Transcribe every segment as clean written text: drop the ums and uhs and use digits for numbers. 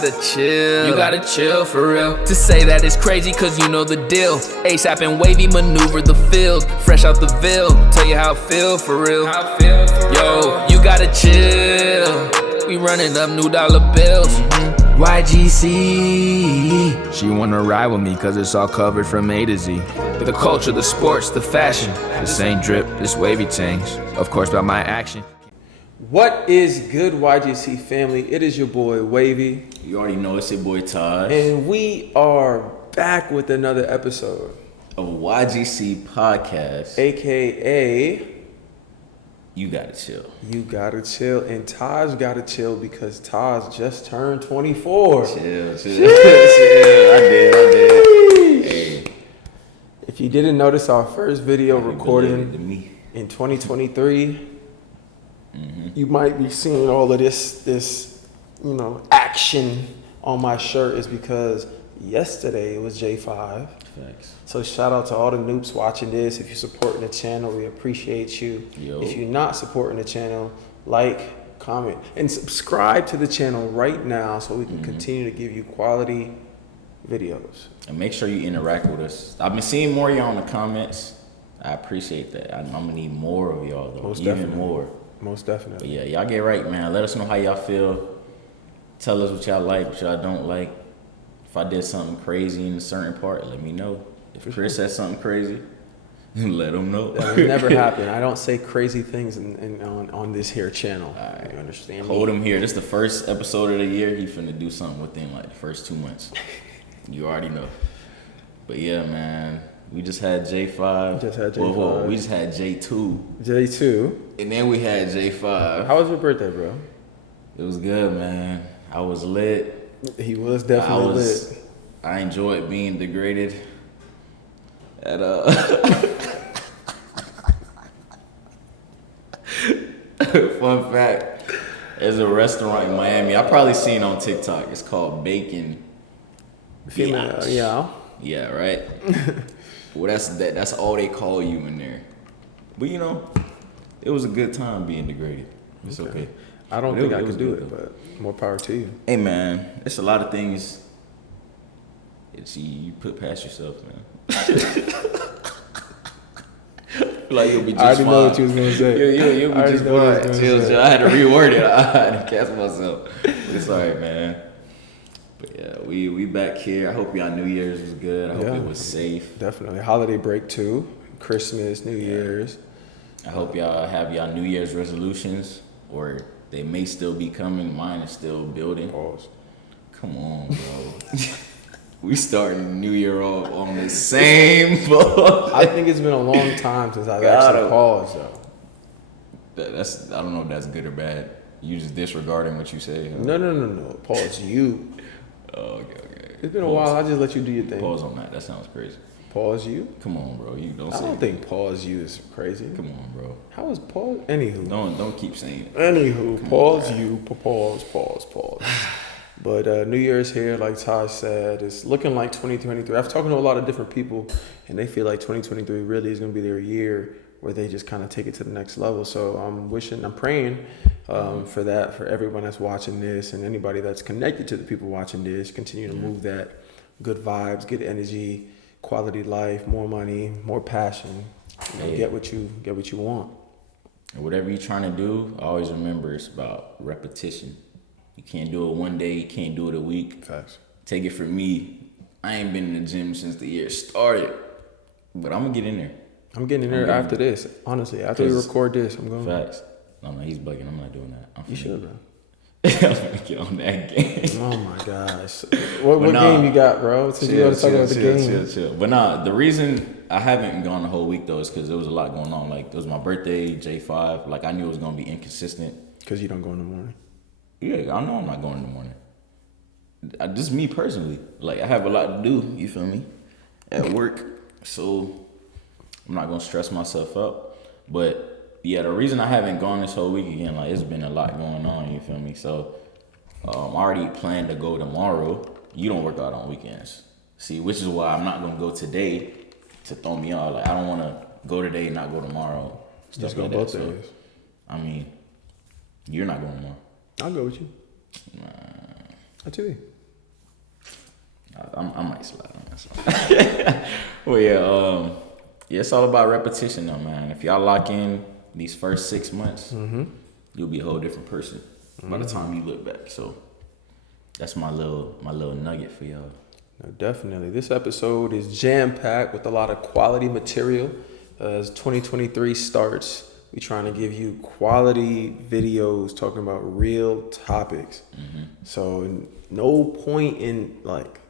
gotta chill. You gotta chill for real. To say that is crazy, cause you know the deal. ASAP and Wavy maneuver the field. Fresh out the Ville, tell you how I feel for real. Yo, you gotta chill. We running up new dollar bills. YGC. She wanna ride with me cause it's all covered from A to Z. The culture, the sports, the fashion. This ain't drip, this wavy things. Of course by my action. What is good, YGC family? It is your boy Wavy. You already know it's your boy Taj. And we are back with another episode of YGC Podcast. AKA You Gotta Chill. You Gotta Chill. And Taj gotta chill because Taj just turned 24. Chill. I did. Hey. If you didn't notice our first video recording in 2023, you might be seeing all of this, action on my shirt is because yesterday it was J5. Facts. So shout out to all the noobs watching this. If you're supporting the channel, we appreciate you. Yo. If you're not supporting the channel, like, comment, and subscribe to the channel right now so we can continue to give you quality videos. And make sure you interact with us. I've been seeing more of y'all in the comments. I appreciate that. I'm gonna need more of y'all though. Most Even definitely. more. Most definitely. But yeah, y'all get right, man. Let us know how y'all feel. Tell us what y'all like, what y'all don't like. If I did something crazy in a certain part, let me know. If Chris said something crazy, let him know. That will never happen. I don't say crazy things on this here channel. Right. You understand? Hold him here. This is the first episode of the year. He finna do something within like the first 2 months. You already know. But yeah, man. We just had J5. Whoa, we just had J2. J2. And then we had J5. How was your birthday, bro? It was good, man. I was lit. He was definitely lit. I enjoyed being degraded at fun fact, there's a restaurant in Miami. I probably seen on TikTok. It's called Bacon Biatch. Yeah, right. Well, that's all they call you in there. But it was a good time being degraded. It's okay. I don't think I could do it, but more power to you. Hey man, it's a lot of things that you put past yourself, man. Like you'll be just I already fine. know what you was gonna say. You'll be just fine. Chill. I had to reword it. I had to catch myself. But it's alright, man. But yeah, we back here. I hope y'all New Year's was good. I hope it was safe. Definitely. Holiday break too. Christmas, New Year's. I hope y'all have y'all New Year's resolutions, or they may still be coming. Mine is still building. Pause. Come on, bro. We starting the new year off on the same boat. I think it's been a long time since I've actually paused, though. That's I don't know if that's good or bad. You just disregarding what you say. Huh? No. Pause you. Oh, okay. It's been a while. I just let you do your thing. Pause on that. That sounds crazy. Pause you? Come on, bro. You don't. I don't think pause you is crazy. Come on, bro. How is pause? Anywho. Don't keep saying it. Anywho, pause you. Pause. But New Year's here, like Taj said, it's looking like 2023. I've talked to a lot of different people, and they feel like 2023 really is going to be their year where they just kind of take it to the next level. So I'm praying for that, for everyone that's watching this and anybody that's connected to the people watching this. Continue to move that good vibes, good energy, quality life, more money, more passion. Get what you want. And whatever you're trying to do, always remember it's about repetition. You can't do it one day, you can't do it a week. Facts. Take it from me. I ain't been in the gym since the year started, but I'm gonna get in there. I'm getting in there after this. Honestly, after we record this, I'm going. Facts. No, he's bugging. I'm not doing that. You should, bro. I'm gonna get on that game. Oh my gosh. What game you got, bro? Since you gotta talk about the game. Chill. But the reason I haven't gone the whole week though is because there was a lot going on. Like it was my birthday, J5. Like I knew it was gonna be inconsistent. Because you don't go in the morning. Yeah, I know I'm not going in the morning. Just me personally. Like I have a lot to do, you feel me? At work. So I'm not gonna stress myself up. But yeah, the reason I haven't gone this whole week again, like it's been a lot going on, you feel me? So I already planned to go tomorrow. You don't work out on weekends. See, which is why I'm not gonna go today to throw me off. Like I don't wanna go today and not go tomorrow. Just go both days. I mean, you're not going tomorrow. I'll go with you. I too. I might slide on that song. Well, yeah, it's all about repetition, though, man. If y'all lock in these first 6 months, you'll be a whole different person by the time you look back. So that's my little nugget for y'all. No, definitely. This episode is jam-packed with a lot of quality material. As 2023 starts, we're trying to give you quality videos talking about real topics. So no point in like,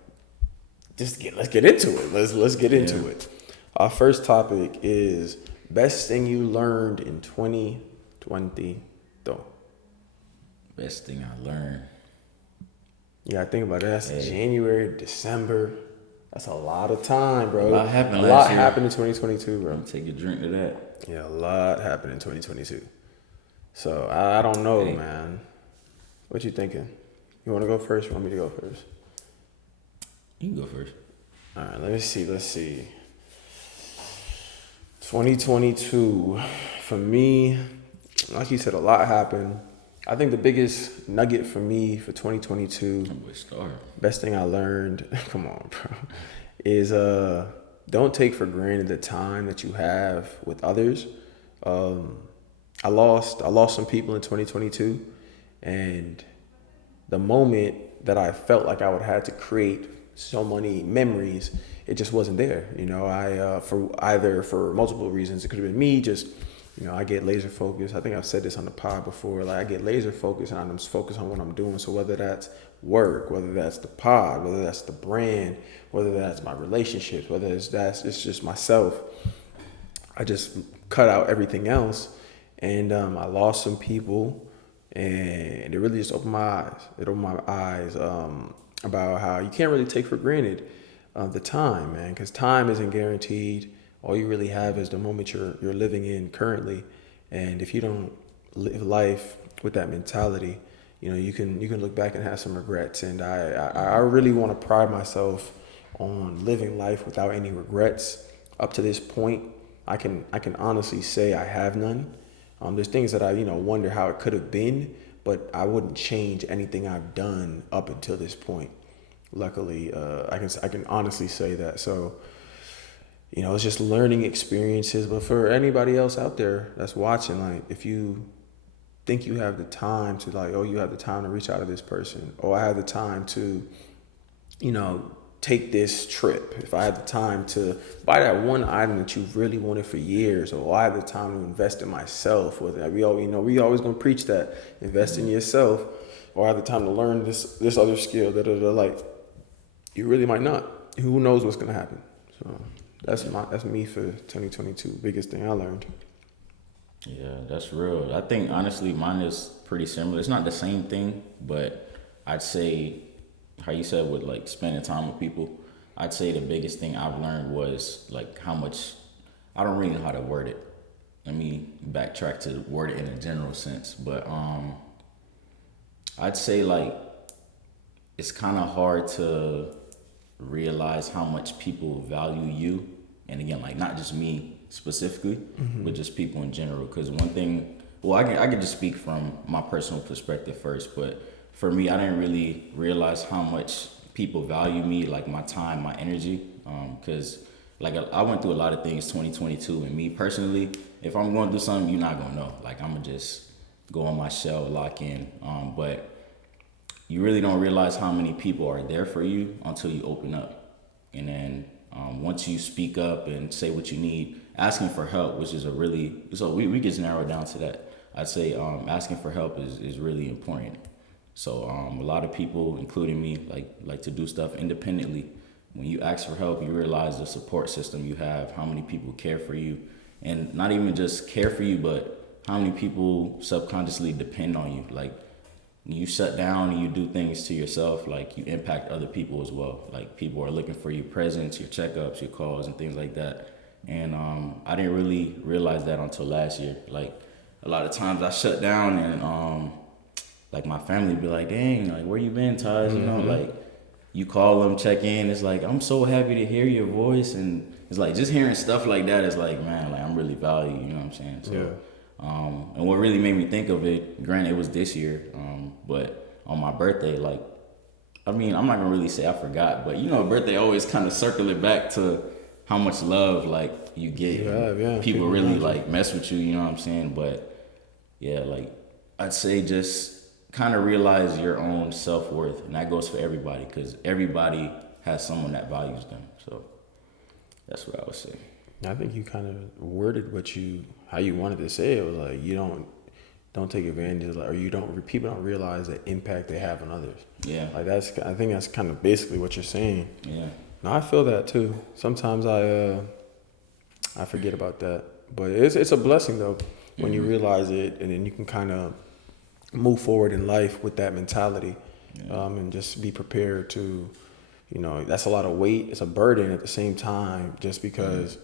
let's get into it. Let's get into it. Our first topic is best thing you learned in 2022. Best thing I learned. Yeah, I think about it. That's January, December. That's a lot of time, bro. A lot happened A last lot year. happened in 2022, bro. Take a drink to that. Yeah, a lot happened in 2022. So I don't know, man. What you thinking? You want to go first? Or you want me to go first? You can go first. All right, let's see. 2022, for me, like you said, a lot happened. I think the biggest nugget for me for 2022, best thing I learned, come on, bro, is don't take for granted the time that you have with others. I lost some people in 2022, and the moment that I felt like I would have to create so many memories, it just wasn't there. You know, for multiple reasons. It could have been me just, you know, I get laser focused. I think I've said this on the pod before. Like I get laser focused and I'm just focused on what I'm doing. So whether that's work, whether that's the pod, whether that's the brand, whether that's my relationships, whether it's just myself, I just cut out everything else. And I lost some people, and it really just opened my eyes. It opened my eyes about how you can't really take for granted the time, man, because time isn't guaranteed. All you really have is the moment you're living in currently, and if you don't live life with that mentality, you know, you can look back and have some regrets. And I really want to pride myself on living life without any regrets. Up to this point, I can honestly say I have none. There's things that I wonder how it could have been, but I wouldn't change anything I've done up until this point. Luckily, I can honestly say that. So, you know, it's just learning experiences. But for anybody else out there that's watching, like, if you think you have the time to, like, you have the time to reach out to this person, or I have the time to, you know, take this trip, if I have the time to buy that one item that you've really wanted for years, or I have the time to invest in myself. We always gonna preach that, invest in yourself, or I have the time to learn this other skill. Like, you really might not. Who knows what's gonna happen? So that's me for 2022. Biggest thing I learned. Yeah, that's real. I think honestly mine is pretty similar. It's not the same thing, but I'd say how you said with like spending time with people, I'd say the biggest thing I've learned was like how much, I don't really know how to word it. Let me backtrack to word it in a general sense, but I'd say like it's kind of hard to realize how much people value you. And again, like not just me specifically, but just people in general. Because one thing, well, I can just speak from my personal perspective first, but for me, I didn't really realize how much people value me, like my time, my energy. Because like I went through a lot of things 2022, and me personally, if I'm going through something, you're not gonna know. Like I'm gonna just go on my shell, lock in. But you really don't realize how many people are there for you until you open up. And then once you speak up and say what you need, asking for help, which is so we just narrow it down to that. I'd say asking for help is really important. So a lot of people, including me, like to do stuff independently. When you ask for help, you realize the support system you have, how many people care for you, and not even just care for you, but how many people subconsciously depend on you. Like when you shut down and you do things to yourself, like you impact other people as well. Like people are looking for your presence, your checkups, your calls, and things like that. And I didn't really realize that until last year. Like a lot of times I shut down and like my family would be like, dang, like where you been, Taj? You know, like you call them, check in. It's like, I'm so happy to hear your voice. And it's like just hearing stuff like that is like, man, like I'm really valued, you know what I'm saying? So, yeah. And what really made me think of it, granted it was this year, but on my birthday, like I mean, I'm not gonna really say I forgot, but you know, birthday always kind of circle it back to how much love like you get. Yeah. People really like mess with you. You know what I'm saying? But yeah, like I'd say just kind of realize your own self-worth, and that goes for everybody because everybody has someone that values them. So that's what I would say. I think you kind of worded how you wanted to say it. Was like you don't take advantage of, or people don't realize the impact they have on others. Yeah. Like I think that's kind of basically what you're saying. Yeah. No, I feel that too. Sometimes I forget about that, but it's a blessing though when you realize it, and then you can kind of move forward in life with that mentality, and just be prepared to, that's a lot of weight. It's a burden at the same time, just because.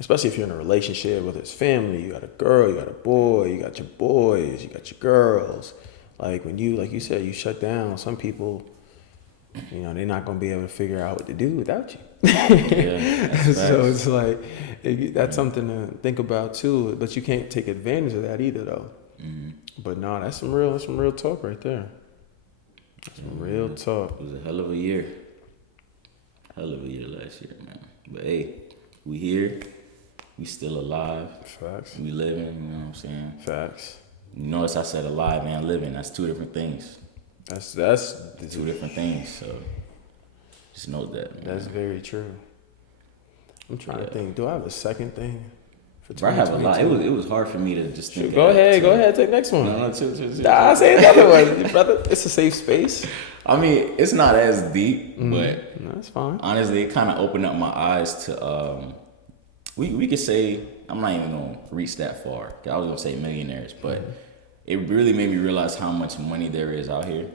Especially if you're in a relationship, whether it's family, you got a girl, you got a boy, you got your boys, you got your girls. Like when you, like you said, you shut down, some people, they're not going to be able to figure out what to do without you. Yeah, so it's like, that's something to think about too, but you can't take advantage of that either though. Mm-hmm. But no, that's some real talk right there. Some real talk. It was a hell of a year. Hell of a year last year, man. But hey, we here. We still alive. Facts. We living, you know what I'm saying? Facts. You notice I said alive and living. That's two different things. That's two different things. So just note that. Man. That's very true. I'm trying to think. Do I have a second thing? I have a lot. It was hard for me to just think. Go ahead. Take next one. No, I say another one, brother. It's a safe space. I mean, it's not as deep, but that's fine. Honestly, it kind of opened up my eyes to. We could say, I'm not even gonna reach that far. I was gonna say millionaires, but it really made me realize how much money there is out here.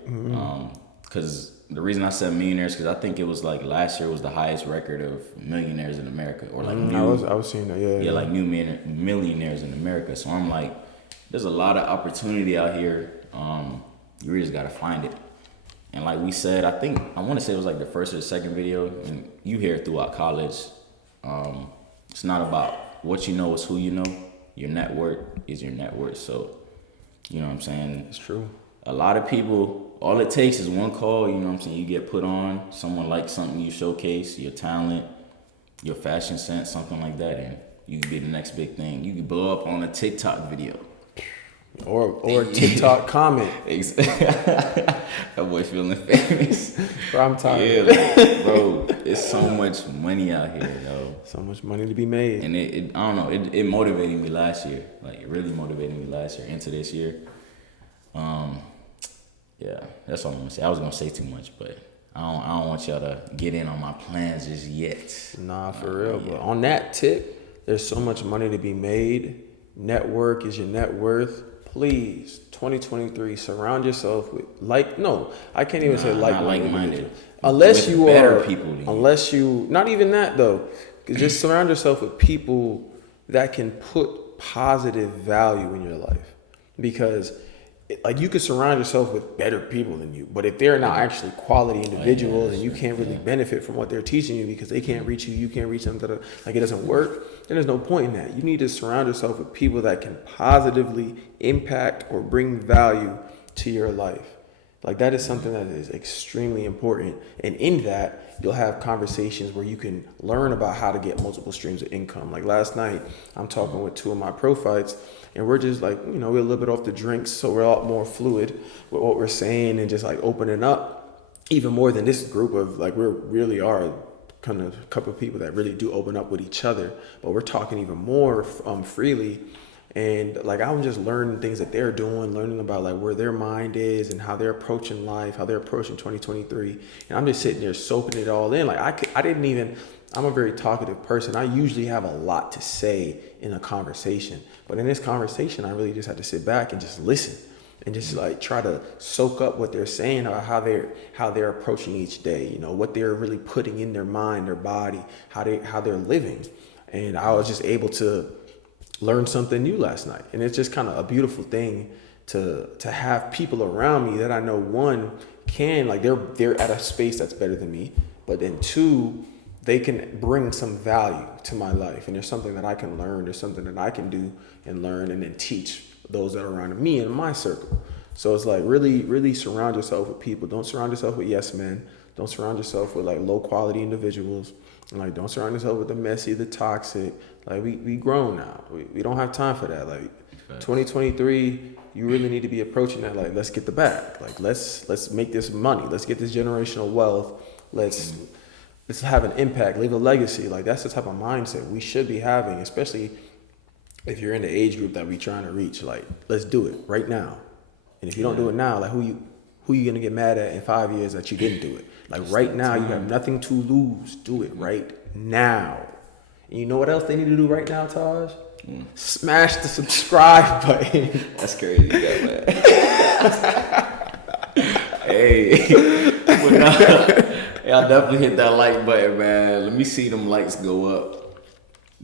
Because the reason I said millionaires, because I think it was like last year was the highest record of millionaires in America, or like I was seeing that, yeah, like new millionaires in America. So I'm like, there's a lot of opportunity out here. You really just gotta find it. And like we said, I want to say it was like the first or the second video, and you hear it throughout college. It's not about what you know, it's who you know. Your network is your net worth. So, you know what I'm saying? It's true. A lot of people, all it takes is one call, you know what I'm saying? You get put on, someone likes something you showcase, your talent, your fashion sense, something like that, and you can be the next big thing. You can blow up on a TikTok video. Or TikTok comment. That boy feeling famous. Bro, I'm tired. Yeah, like, bro, it's so much money out here, though. So much money to be made. And it I don't know, it motivated me last year. Like, it really motivated me last year into this year. Yeah, that's all I'm gonna say. I was gonna say too much, but I don't want y'all to get in on my plans just yet. Nah, for real. But on that tip, there's so much money to be made. Network is your net worth. Please, 2023, surround yourself with I can't even say like-minded. Unless you are people. Not even that though. Just surround yourself with people that can put positive value in your life. Because like you could surround yourself with better people than you, but if they're not actually quality individuals and you can't really benefit from what they're teaching you because they can't reach you, you can't reach them, like it doesn't work, then there's no point in that. You need to surround yourself with people that can positively impact or bring value to your life. Like that is something that is extremely important. And in that, you'll have conversations where you can learn about how to get multiple streams of income. Like last night, I'm talking with two of my pro fights, and we're just like, we're a little bit off the drinks, so we're a lot more fluid with what we're saying and just like opening up even more than this group of like, we really are kind of a couple of people that really do open up with each other, but we're talking even more freely. And like I'm just learning things that they're doing, learning about like where their mind is and how they're approaching life, how they're approaching 2023. And I'm just sitting there soaking it all in. Like I'm a very talkative person. I usually have a lot to say in a conversation, but in this conversation, I really just had to sit back and just listen and just like try to soak up what they're saying about how they're approaching each day. What they're really putting in their mind, their body, how they're living. And I was just able to learn something new last night. And it's just kind of a beautiful thing to have people around me that I know, one, can, like they're at a space that's better than me, but then two, they can bring some value to my life. And there's something that I can learn. There's something that I can do and learn and then teach those that are around me in my circle. So it's like really, really surround yourself with people. Don't surround yourself with yes men. Don't surround yourself with like low quality individuals. And like don't surround yourself with the messy, the toxic. Like we grown now. We don't have time for that. Like 2023, you really need to be approaching that like let's get the bag. Like let's make this money. Let's get this generational wealth. Let's have an impact, leave a legacy. Like that's the type of mindset we should be having, especially if you're in the age group that we trying to reach. Like let's do it right now. And if you don't do it now, like who you gonna get mad at in 5 years that you didn't do it? Like right now, you have nothing to lose. Do it right now. And you know what else they need to do right now, Taj? Smash the subscribe button. That's crazy, you got that. Hey, but y'all definitely hit that like button, man. Let me see them likes go up.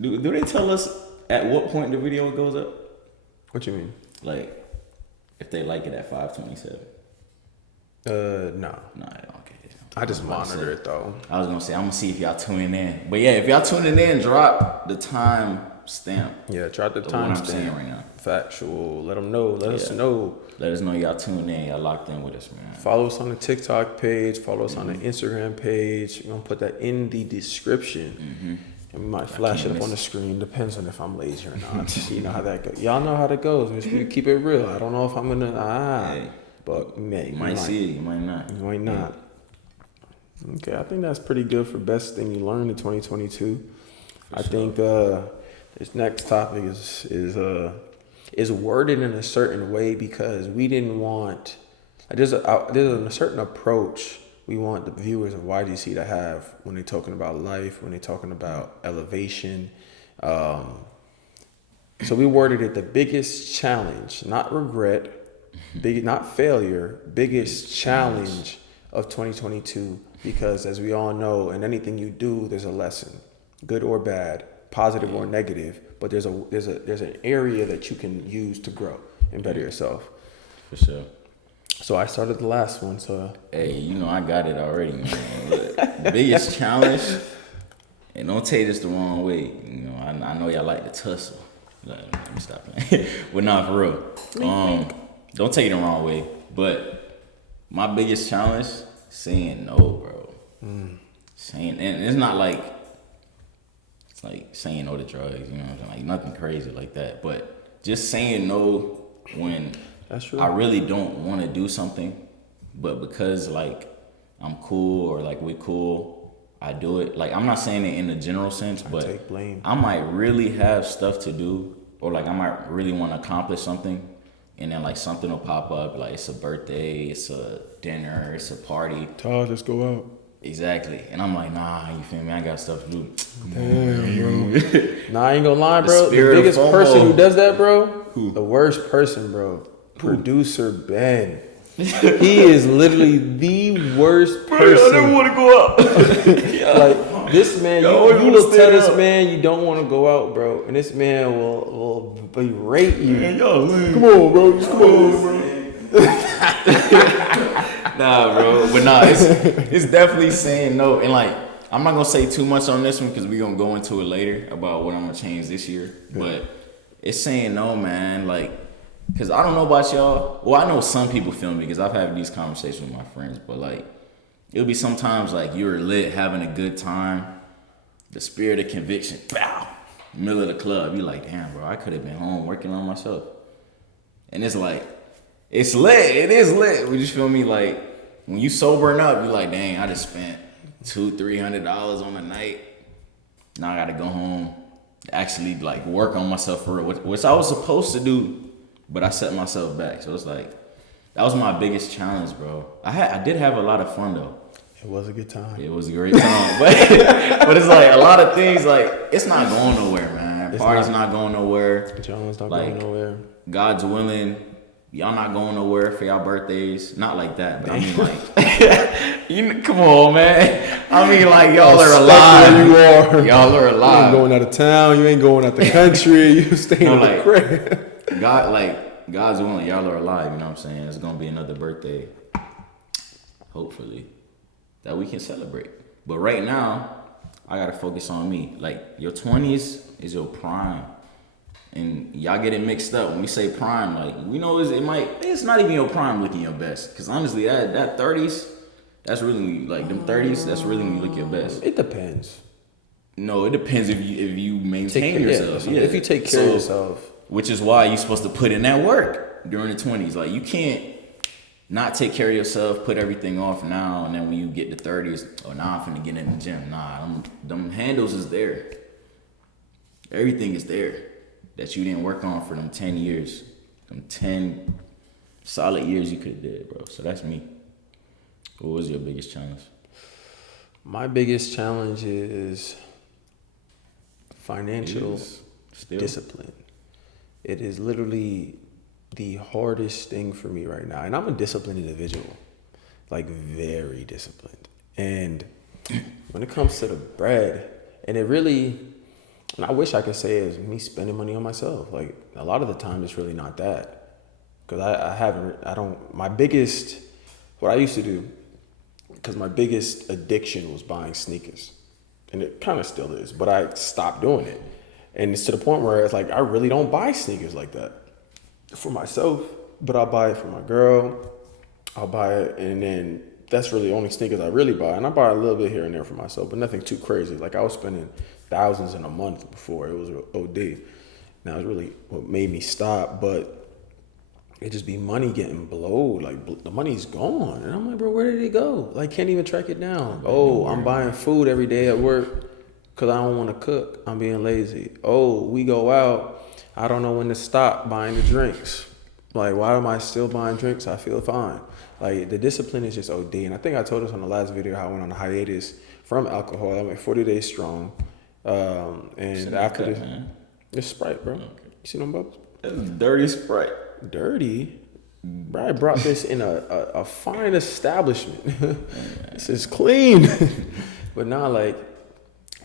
Do they tell us at what point the video goes up? What you mean? Like, if they like it at 527. No. Nah, okay. I just monitor it though. I was gonna say I'm gonna see if y'all tuning in, but yeah, if y'all tuning in, drop the time stamp. Yeah, drop the time I'm stamp. saying right now. Factual. Let them know. Let us know. Let us know y'all tuned in. Y'all locked in with us, man. Follow us on the TikTok page. Follow us on the Instagram page. We're gonna put that in the description. And we might flash it up on the screen. Depends on if I'm lazy or not. You know how that goes. Y'all know how that goes. We keep it real. I don't know if I'm gonna. But you might see it. You might not. You might not. Okay, I think that's pretty good for best thing you learned in 2022. I think this next topic is worded in a certain way because we didn't want. There's a certain approach we want the viewers of YGC to have when they're talking about life, when they're talking about elevation. So we worded it the biggest challenge, not regret, not failure, biggest challenge of 2022. Because as we all know, in anything you do, there's a lesson, good or bad, positive or negative. But there's an area that you can use to grow and better yourself. For sure. So I started the last one. So hey, you know I got it already, man. Look, the biggest challenge, and don't take this the wrong way. You know, I know y'all like to tussle. Let me stop playing. But not for real. Don't take it the wrong way. But my biggest challenge, saying no, bro. Saying, and it's not like it's like saying no to drugs. You know what I'm saying? Like nothing crazy like that. But just saying no when that's true. I really don't want to do something, but because like I'm cool or like we cool, I do it. Like I'm not saying it in a general sense, but take blame. I might really have stuff to do, or like I might really want to accomplish something, and then like something will pop up, like it's a birthday, it's a dinner, it's a party. Taj, let's go out. Exactly, and I'm like, nah, you feel me? I got stuff to do. Damn, bro. Nah, I ain't gonna lie, bro. The spirit of biggest FOMO. person who does that, bro. Who? The worst person, bro. Producer Ben. He is literally the worst person. I never want to go out. Like this man, you will tell this man you don't want to go out, bro, and this man will berate you. Man, yo, come on, bro. Just come on, bro. Nah, bro. But nah, it's definitely saying no. And like, I'm not gonna say too much on this one because we're gonna go into it later about what I'm gonna change this year. But it's saying no, man. Like, because I don't know about y'all. Well, I know some people feel me because I've had these conversations with my friends. But like, it'll be sometimes like you're lit, having a good time. The spirit of conviction, bow, middle of the club. You like, damn, bro, I could have been home working on myself. And it's like, it's lit. It is lit. We just feel me like when you sobering up, you're like, dang, I just spent $200-300 on a night. Now I gotta go home, actually like work on myself for real, which I was supposed to do, but I set myself back. So it's like that was my biggest challenge, bro. I did have a lot of fun though. It was a good time. It was a great time, but it's like a lot of things like it's not going nowhere, man. Party's not going nowhere. John's not like, going nowhere. God's willing. Y'all not going nowhere for y'all birthdays. Not like that, but I mean like, come on, man. I mean like y'all are alive. You are. Y'all are alive. You ain't going out of town. You ain't going out the country. You staying in the crib. God's willing. Y'all are alive. You know what I'm saying? It's gonna be another birthday, hopefully, that we can celebrate. But right now, I gotta focus on me. Like your 20s is your prime. And y'all get it mixed up. When we say prime, like, we know it's not even your prime looking your best. Because honestly, that 30s, that's really, like, them 30s, that's really when you look your best. It depends. No, it depends if you maintain yourself. Yeah. If you take care of yourself. Which is why you're supposed to put in that work during the 20s. Like, you can't not take care of yourself, put everything off now, and then when you get to 30s, oh, now I'm finna get in the gym. Nah, them handles is there. Everything is there that you didn't work on for them 10 years. Them 10 solid years you could have did, bro. So that's me. What was your biggest challenge? My biggest challenge is financial discipline. It is literally the hardest thing for me right now. And I'm a disciplined individual, like very disciplined. And when it comes to the bread, and it really, and I wish I could say it's me spending money on myself. Like a lot of the time it's really not that. Cause what I used to do, because my biggest addiction was buying sneakers. And it kind of still is, but I stopped doing it. And it's to the point where it's like, I really don't buy sneakers like that for myself, but I'll buy it for my girl. I'll buy it, and then that's really the only sneakers I really buy. And I buy a little bit here and there for myself, but nothing too crazy. Like I was spending thousands in a month before. It was OD. Now it's really what made me stop, but it just be money getting blowed. Like the money's gone. And I'm like, bro, where did it go? Like can't even track it down. Oh, I'm buying food every day at work because I don't want to cook. I'm being lazy. Oh, we go out. I don't know when to stop buying the drinks. Like, why am I still buying drinks? I feel fine. Like, the discipline is just OD. And I think I told us on the last video how I went on a hiatus from alcohol. I went 40 days strong. And after this, it's Sprite, bro. Okay. You see them bubbles? That's dirty Sprite. Dirty? Bro, I brought this in a fine establishment. This is clean. But now, like,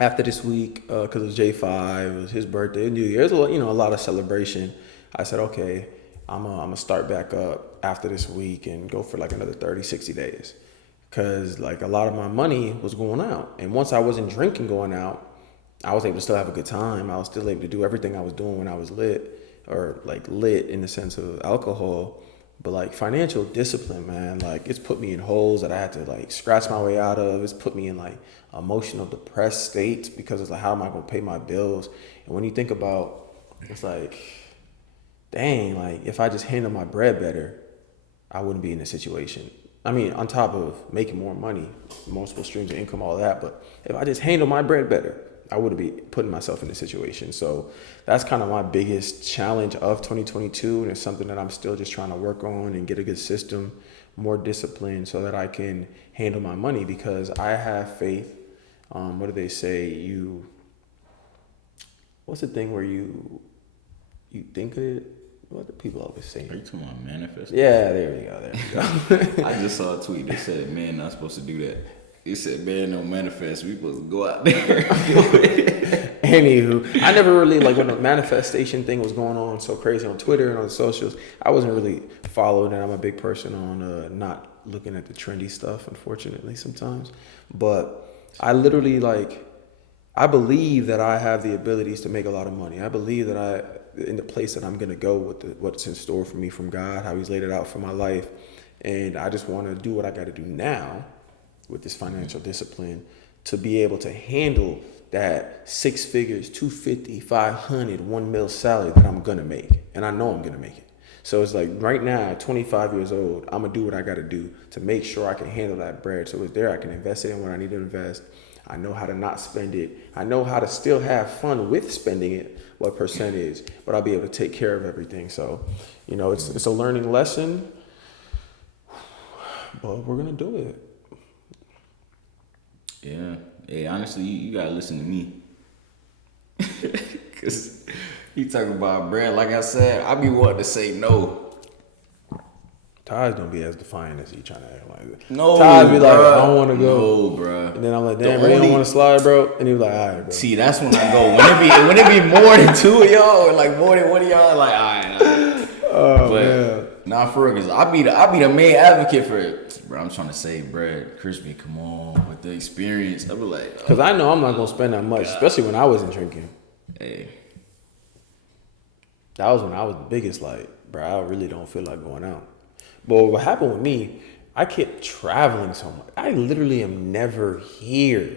after this week, because it was J5, it was his birthday, New Year's, a lot of celebration. I said, okay, I'm gonna start back up after this week and go for like another 30, 60 days. Because like a lot of my money was going out. And once I wasn't drinking going out, I was able to still have a good time. I was still able to do everything I was doing when I was lit, or like lit in the sense of alcohol. But like financial discipline, man, like it's put me in holes that I had to like scratch my way out of. It's put me in like emotional depressed states because it's like, how am I gonna pay my bills? And when you think about, it's like, dang, like if I just handle my bread better, I wouldn't be in this situation. I mean, on top of making more money, multiple streams of income, all that. But if I just handle my bread better, I wouldn't be putting myself in this situation. So that's kind of my biggest challenge of 2022. And it's something that I'm still just trying to work on and get a good system, more discipline so that I can handle my money, because I have faith. What do they say? What's the thing where you think of it? What do people always say? Are you talking about manifest? Yeah, there we go. I just saw a tweet that said, man, not supposed to do that. He said, man, no manifest. We supposed to go out there. Anywho, I never really, like when the manifestation thing was going on so crazy on Twitter and on the socials, I wasn't really following it. I'm a big person on not looking at the trendy stuff, unfortunately, sometimes. But I literally, I believe that I have the abilities to make a lot of money. I believe that in the place that I'm going to go with what's in store for me from God, how he's laid it out for my life. And I just want to do what I got to do now with this financial discipline to be able to handle that 6 figures, 250, 500, 1 mil salary that I'm going to make. And I know I'm going to make it. So it's like right now, 25 years old, I'm going to do what I got to do to make sure I can handle that bread. So it's there, I can invest it in what I need to invest. I know how to not spend it. I know how to still have fun with spending it, what percent is, but I'll be able to take care of everything. So, it's a learning lesson, but we're going to do it. Yeah. Hey, honestly, you gotta listen to me. Cause you talking about bread, like I said, I be wanting to say no. Ty's don't be as defiant as he trying to act like it. No, Ty be like, I don't want to go. No, bro. And then I'm like, damn, bro, you don't want to slide, bro? And he was like, all right, bro. See, that's when I go. When it be more than 2 of y'all, or like more than one of y'all, like, all right. Oh, man. Nah, for real, cause I be the main advocate for it. Bro, I'm trying to save bread. Crispy, come on, with the experience. I be like, because I know I'm not gonna spend that much, especially when I wasn't drinking. Hey, That was when I was the biggest, like, bro, I really don't feel like going out. But what happened with me, I kept traveling so much. I literally am never here.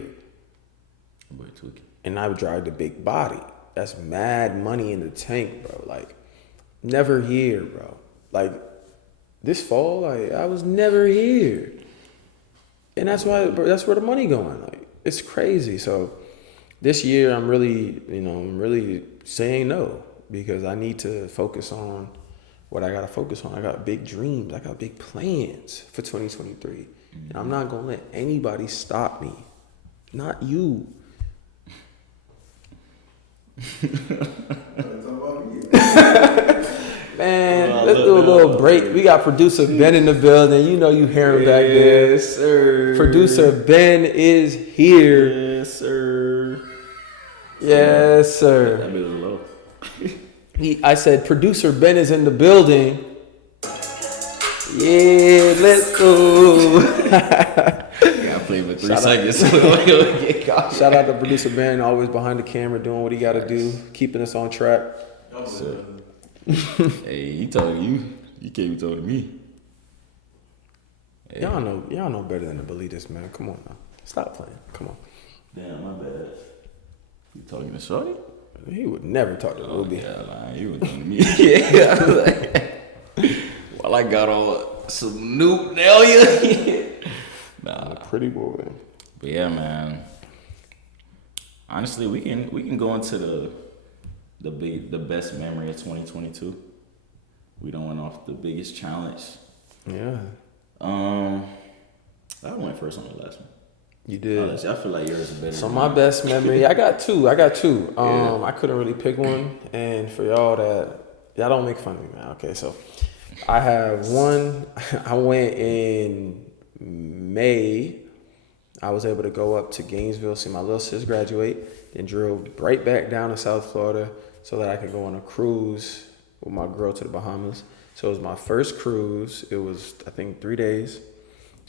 Boy, tweaking. And I would drive the big body. That's mad money in the tank, bro. Like, never here, bro. Like, this fall, like, I was never here. And that's why, that's where the money going. Like, it's crazy. So this year, I'm really saying no, because I need to focus on what I got to focus on. I got big dreams. I got big plans for 2023. And I'm not going to let anybody stop me. Not you. Man, let's do a little break. We got producer Ben in the building. You know you hear him back there. Yes, sir. Producer Ben is here. Yes, sir. Yes, sir. That was low. I said producer Ben is in the building. Yeah, let's go. Yeah, I played for 3 seconds. Shout out to producer Ben, always behind the camera doing what he got to do, keeping us on track. Hey, he told you. You can't be told me. Hey. Y'all know better than to believe this, man. Come on now, stop playing. Come on. Damn, my bad. You talking to Shorty? He would never talk to Ruby. Yeah, like, you were talking to me. Yeah, I was like, well, I got on some Snoop Delia. Nah, Pretty boy. but yeah, man. Honestly, we can go into the best memory of 2022. We done went off the biggest challenge. Yeah, I went first on the last one. you did. Honestly, I feel like yours is better. So than my mine. best memory, I got two. Yeah. I couldn't really pick one, and for y'all don't make fun of me, man. Okay, so I have one. I went in May. I was able to go up to Gainesville, see my little sis graduate, then drove right back down to South Florida so that I could go on a cruise with my girl to the Bahamas. So it was my first cruise. It was, I think, 3 days.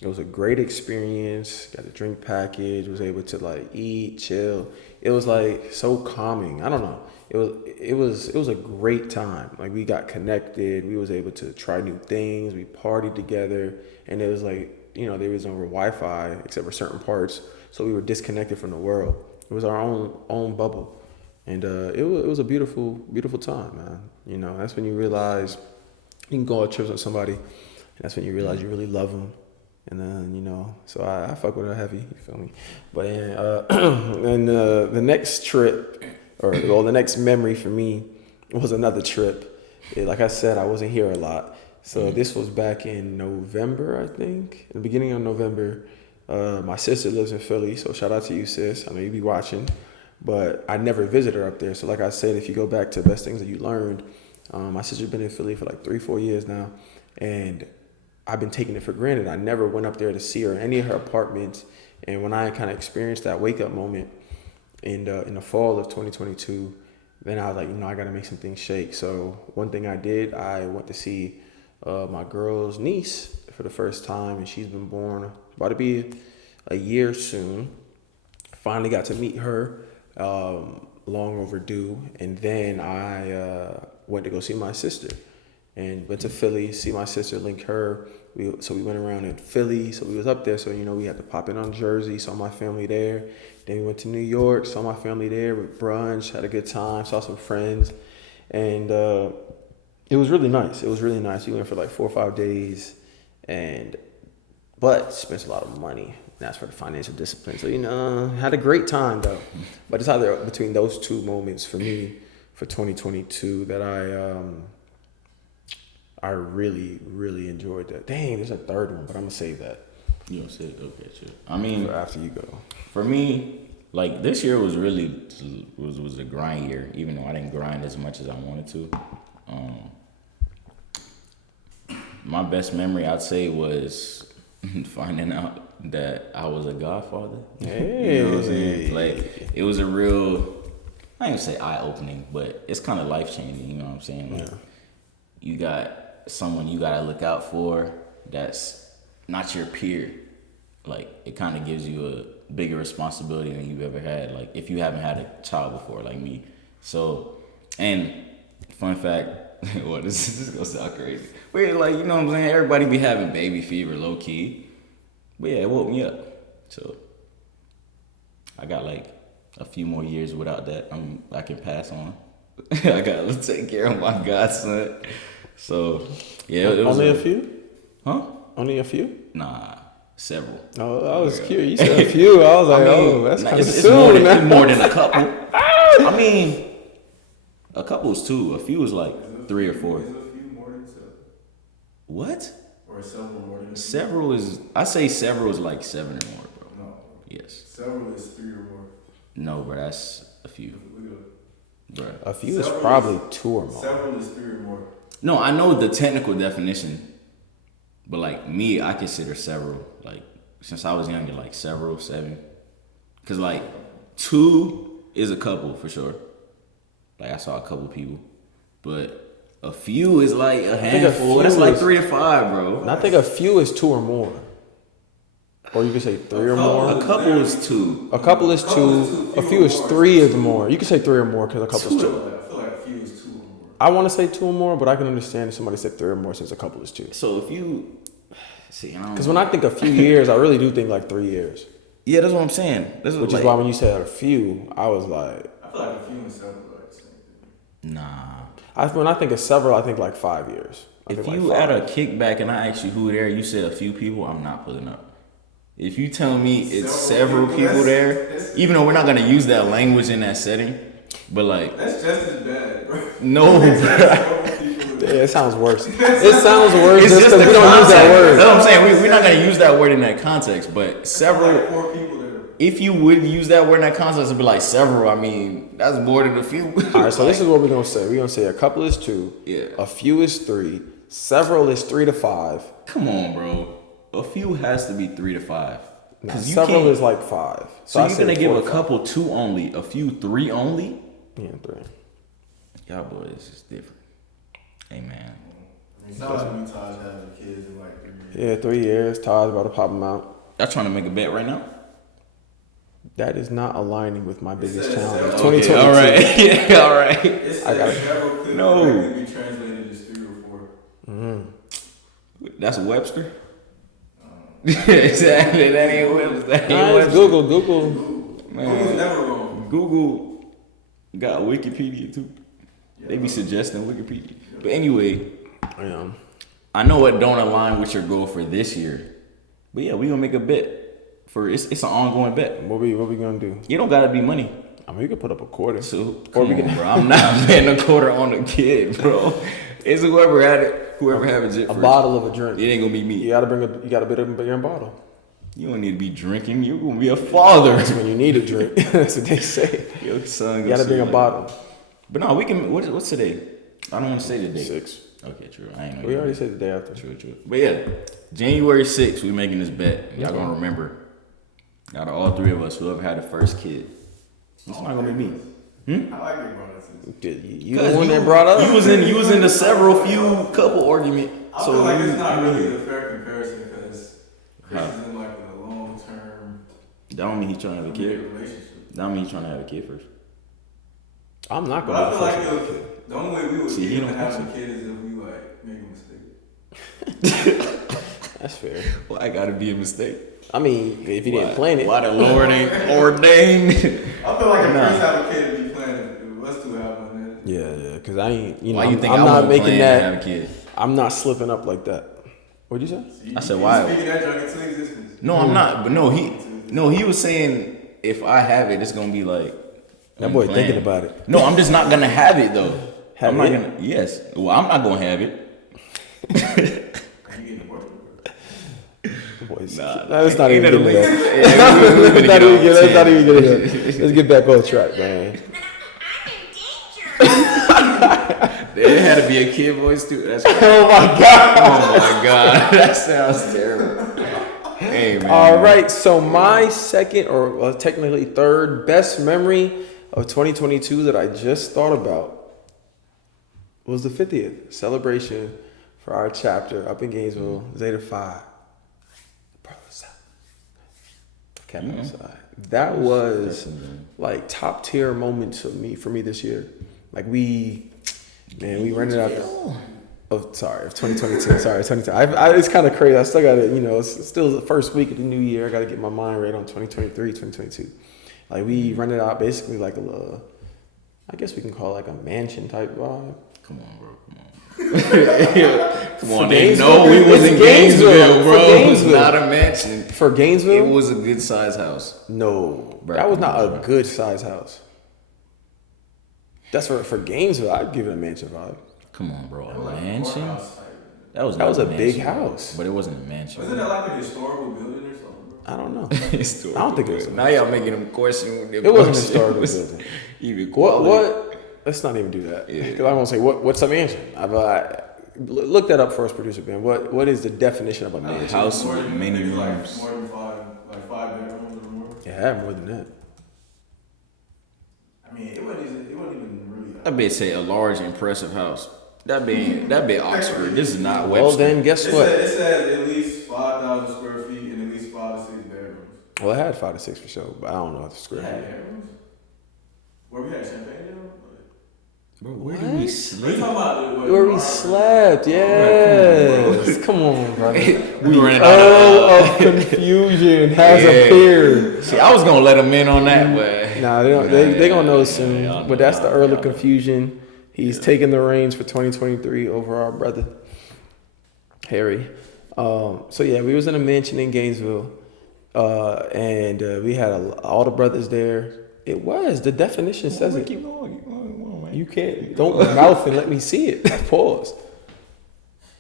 It was a great experience. Got a drink package. Was able to like eat, chill. It was like so calming. I don't know. It was a great time. Like we got connected. We was able to try new things. We partied together, and it was like, there was no Wi-Fi except for certain parts. So we were disconnected from the world. It was our own bubble, and it was a beautiful time, man. That's when you realize you can go on trips with somebody, and that's when you realize you really love them. And then, so I fuck with her heavy, you feel me? But and the next trip, the next memory for me was another trip. Like I said, I wasn't here a lot. So this was back in November, I think. In the beginning of November. My sister lives in Philly, so shout out to you, sis. I know you be watching. But I never visited her up there. So like I said, if you go back to best things that you learned, my sister's been in Philly for like 3-4 years now. And I've been taking it for granted. I never went up there to see her in any of her apartments. And when I kind of experienced that wake up moment in the fall of 2022, then I was like, I got to make some things shake. So one thing I did, I went to see my girl's niece for the first time, and she's been born about to be a year soon. Finally got to meet her, long overdue. And then I went to go see my sister. And went to Philly, see my sister, link her. So we went around in Philly. So we was up there. So, we had to pop in on Jersey, saw my family there. Then we went to New York, saw my family there with brunch, had a good time, saw some friends. And it was really nice. We went for like 4 or 5 days, but spent a lot of money. And that's for the financial discipline. So, had a great time though. But it's either between those two moments for me for 2022 that I really, really enjoyed that. Dang, there's a third one, but I'm gonna save that. You don't say it, okay, sure. I mean, for after you go. For me, like this year was really was a grind year, even though I didn't grind as much as I wanted to. My best memory, I'd say, was finding out that I was a godfather. Hey. You know what I'm saying? Like it was a real, I ain't gonna say eye opening, but it's kind of life changing. You know what I'm saying? Like, you got someone you gotta look out for that's not your peer. Like it kind of gives you a bigger responsibility than you've ever had. Like if you haven't had a child before, like me. So, and Fun fact. Well, this is gonna sound crazy. But like, you know what I'm saying? Everybody be having baby fever, low key. But yeah, it woke me up. So I got like a few more years without that. I can pass on. I gotta take care of my godson. So yeah, it was only a few. Huh? Only a few? Nah, several. Oh, I was curious. You said a few. I was like, that's kind of it's soon. it's more than a couple. I mean, a couple is 2. A few is like 3 or 4. Is a few more than 7? What? Or several more than 7? Several is. I say several is like 7 or more, bro. No. Yes. Several is 3 or more. No, bro. That's a few, bro. A few is Several probably is- 2 or more. Several is 3 or more. No, I know the technical definition, but like me, I consider several. Like since I was younger, like several, 7. Cause like 2 is a couple for sure. Like I saw a couple people, but a few is like a handful. few That's like is- 3 to 5, bro. And I think a few is 2 or more. Or you could say 3 or more. A couple is 2. A couple is 2. A few is 3 or more. You could say 3 or more because a couple is 2. I feel like a few is 2 or more. I want to say 2 or more, but I can understand if somebody said 3 or more since a couple is 2. So if you see, Because when I think a few years, I really do think like 3 years. yeah, that's what I'm saying. That's Which like, is why when you said a few, I was like, I feel like a few and several are like the same thing. nah. when I think of several, I think like 5 years. I If think you like at 5. a kickback and I ask you who there, you said a few people, I'm not pulling up. If you tell me it's several people there, even though we're not gonna use that language in that setting, but like That's just as bad, bro. no, bro. Several people Yeah, it sounds worse. It sounds worse It's just just because the we don't use context. that word. That's what I'm saying. We're not gonna use that word in that context, but like several. 4 people there. If you would use that word in that context, it'd be like several. I mean, that's more than a few. All right, so this is what we're gonna say. We're gonna say a couple is 2, Yeah. a few is 3, several is 3 to 5, Come on, bro. A few has to be 3 to 5. now, Because you several can't. is like 5. So I you're say gonna give 4 a to 5. couple 2 only, a few 3 only. Yeah, 3. Y'all boys is different. Hey man. I mean, Taj and Taj having kids in like 3 years. Yeah, 3 years. Todd's about to pop them out. Y'all trying to make a bet right now? That is not aligning with my biggest says challenge. several. 2022. all right. Yeah, all right. It says I got it. several could No. correctly be translated as 3 or 4. That's Webster. Exactly. That ain't Webster. That ain't Nah, it's Webster. Google. Who's Man, never wrong? Google got Wikipedia too. They be suggesting Wikipedia. But anyway, Yeah. I know it don't align with your goal for this year. But yeah, we gonna make a bet. For it's an ongoing bet. What we gonna do? You don't gotta be money. I mean, we could put up a quarter. So Or come we on, can- bro. I'm not betting a quarter on a kid, bro. It's whoever had it, whoever have it A first. bottle of a drink. It ain't gonna be You me. gotta you gotta bring a bigger bottle. You don't need to be drinking. You gonna be a father. When you need a drink, that's what they say. Your son You gotta bring a like- bottle. But no, we can. What's today? I don't want to say the date. 6. Okay, true. I ain't know. We you already know. said the day after. True. But yeah, January 6th, we making this bet. Y'all gonna remember. Out of all 3 of us, whoever had the first kid, it's not gonna be me. I like your brothers. Dude, you the 'Cause one that brought up. You was in the several few couple argument. I So feel like you- it's not you really here. a fair comparison because Chris is in like a long term That don't mean he trying to have a kid. relationship. That don't mean he trying to have a kid first. I'm not But gonna I be feel the like first one. if, the only way we would See, be he able to don't have think a kid is if we like make a mistake. That's fair. Well, I gotta be a mistake. I mean, if you didn't plan it. Why the Lord ain't ordained? I feel like if Nah. Chris had a kid to be planning, if us two have one, then Yeah, because I ain't, you know, Why you think I'm I not won't making plan to that. have a kid? I'm not slipping up like that. What'd you say? you, I said, you why? speaking that junk into existence. No, I'm not. But no, he was saying if I have it, it's gonna be like That boy unplanned. thinking about it. No, I'm just not gonna have it though. Have I'm not it? gonna. Yes. Well, I'm not gonna have it. And you getting aborted. Boys, Nah, let's not ain't even that get a into week? that. Yeah, Let's not even get. Let's not even get into that. Let's get back on track, man. There had to be a kid voice too. That's crazy. Oh my god! Oh my god, that sounds terrible. Hey man. All right, so my second, or well, technically third, best memory of 2022 that I just thought about was the 50th celebration for our chapter up in Gainesville, Zeta Phi. Brothers up. Cap outside. That was like top tier moments for me this year. Like Man, we rented out. Of 2022. Sorry, 2022. It's kind of crazy. I still got to, it's still the first week of the new year. I got to get my mind right on 2023, 2022. Like we rented out basically like I guess we can call it like a mansion type vibe. Come on, bro. Come on. They Gainesville? know we was in Gainesville, bro. For It was Gainesville. not a mansion. For Gainesville? It was a good size house. No, Bro, that was not come a on, bro. good size house. That's for Gainesville. I'd give it a mansion vibe. Come on, bro. A mansion? That was a mansion, big bro. house. But it wasn't a mansion. Wasn't that like a historical building or something, bro? I don't know. Historical I don't think it was. Now y'all making them question. It wasn't a historical building. Even What? quality. Let's not even do that. Yeah. Because I won't say what's a mansion. Look that up for us, producer Ben. What is the definition of a A mansion? house More with than- many maybe like rooms. more than five bedrooms or more. It had more than that. I mean, it wasn't even really. That bitch say a large, impressive house. That be Oxford. This is not Webster. Well, then guess what? It said at least 5,000 square feet and at least 5 to 6 bedrooms. Well, it had 5 to 6 for sure, but I don't know if the We square had feet. bedrooms? Where we had champagne in them? Bro, where do we We sleep? talking about Where we slept, yes. Come on, brother. We ran out Earl of confusion has appeared. See, I was gonna let him in on that, but Nah, they gonna know soon. y'all But that's the y'all Earl know. of confusion. He's taking the reins for 2023 over our brother Harry. So yeah, we was in a mansion in Gainesville, and we had all the brothers there. It was the definition says it. Keep going, man. You can't don't mouth and let me see it. Pause.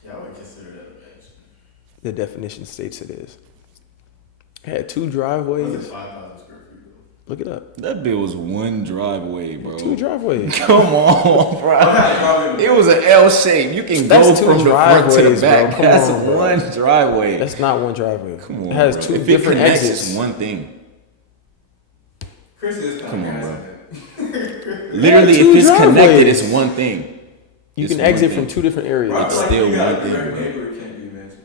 Y'all would consider that a mansion. The definition states it is. Had 2 Was it driveways. 5,000 square feet? Look it up. That bill was one driveway, bro. 2 driveways. Come on, bro. It was an L shape. You can That's go 2 from the front to the driveways, bro. back. Come That's on, bro. one driveway. That's not one driveway. Come on, it has bro. 2 If it different connects, exits. It's one thing. Chris is Come on, bro. bro. Literally, two if it's connected, driveways. it's one thing. You It's can one exit thing. from 2 different areas. I It's feel like still you got one a thing, direct bro. neighbor, it can't be a mansion.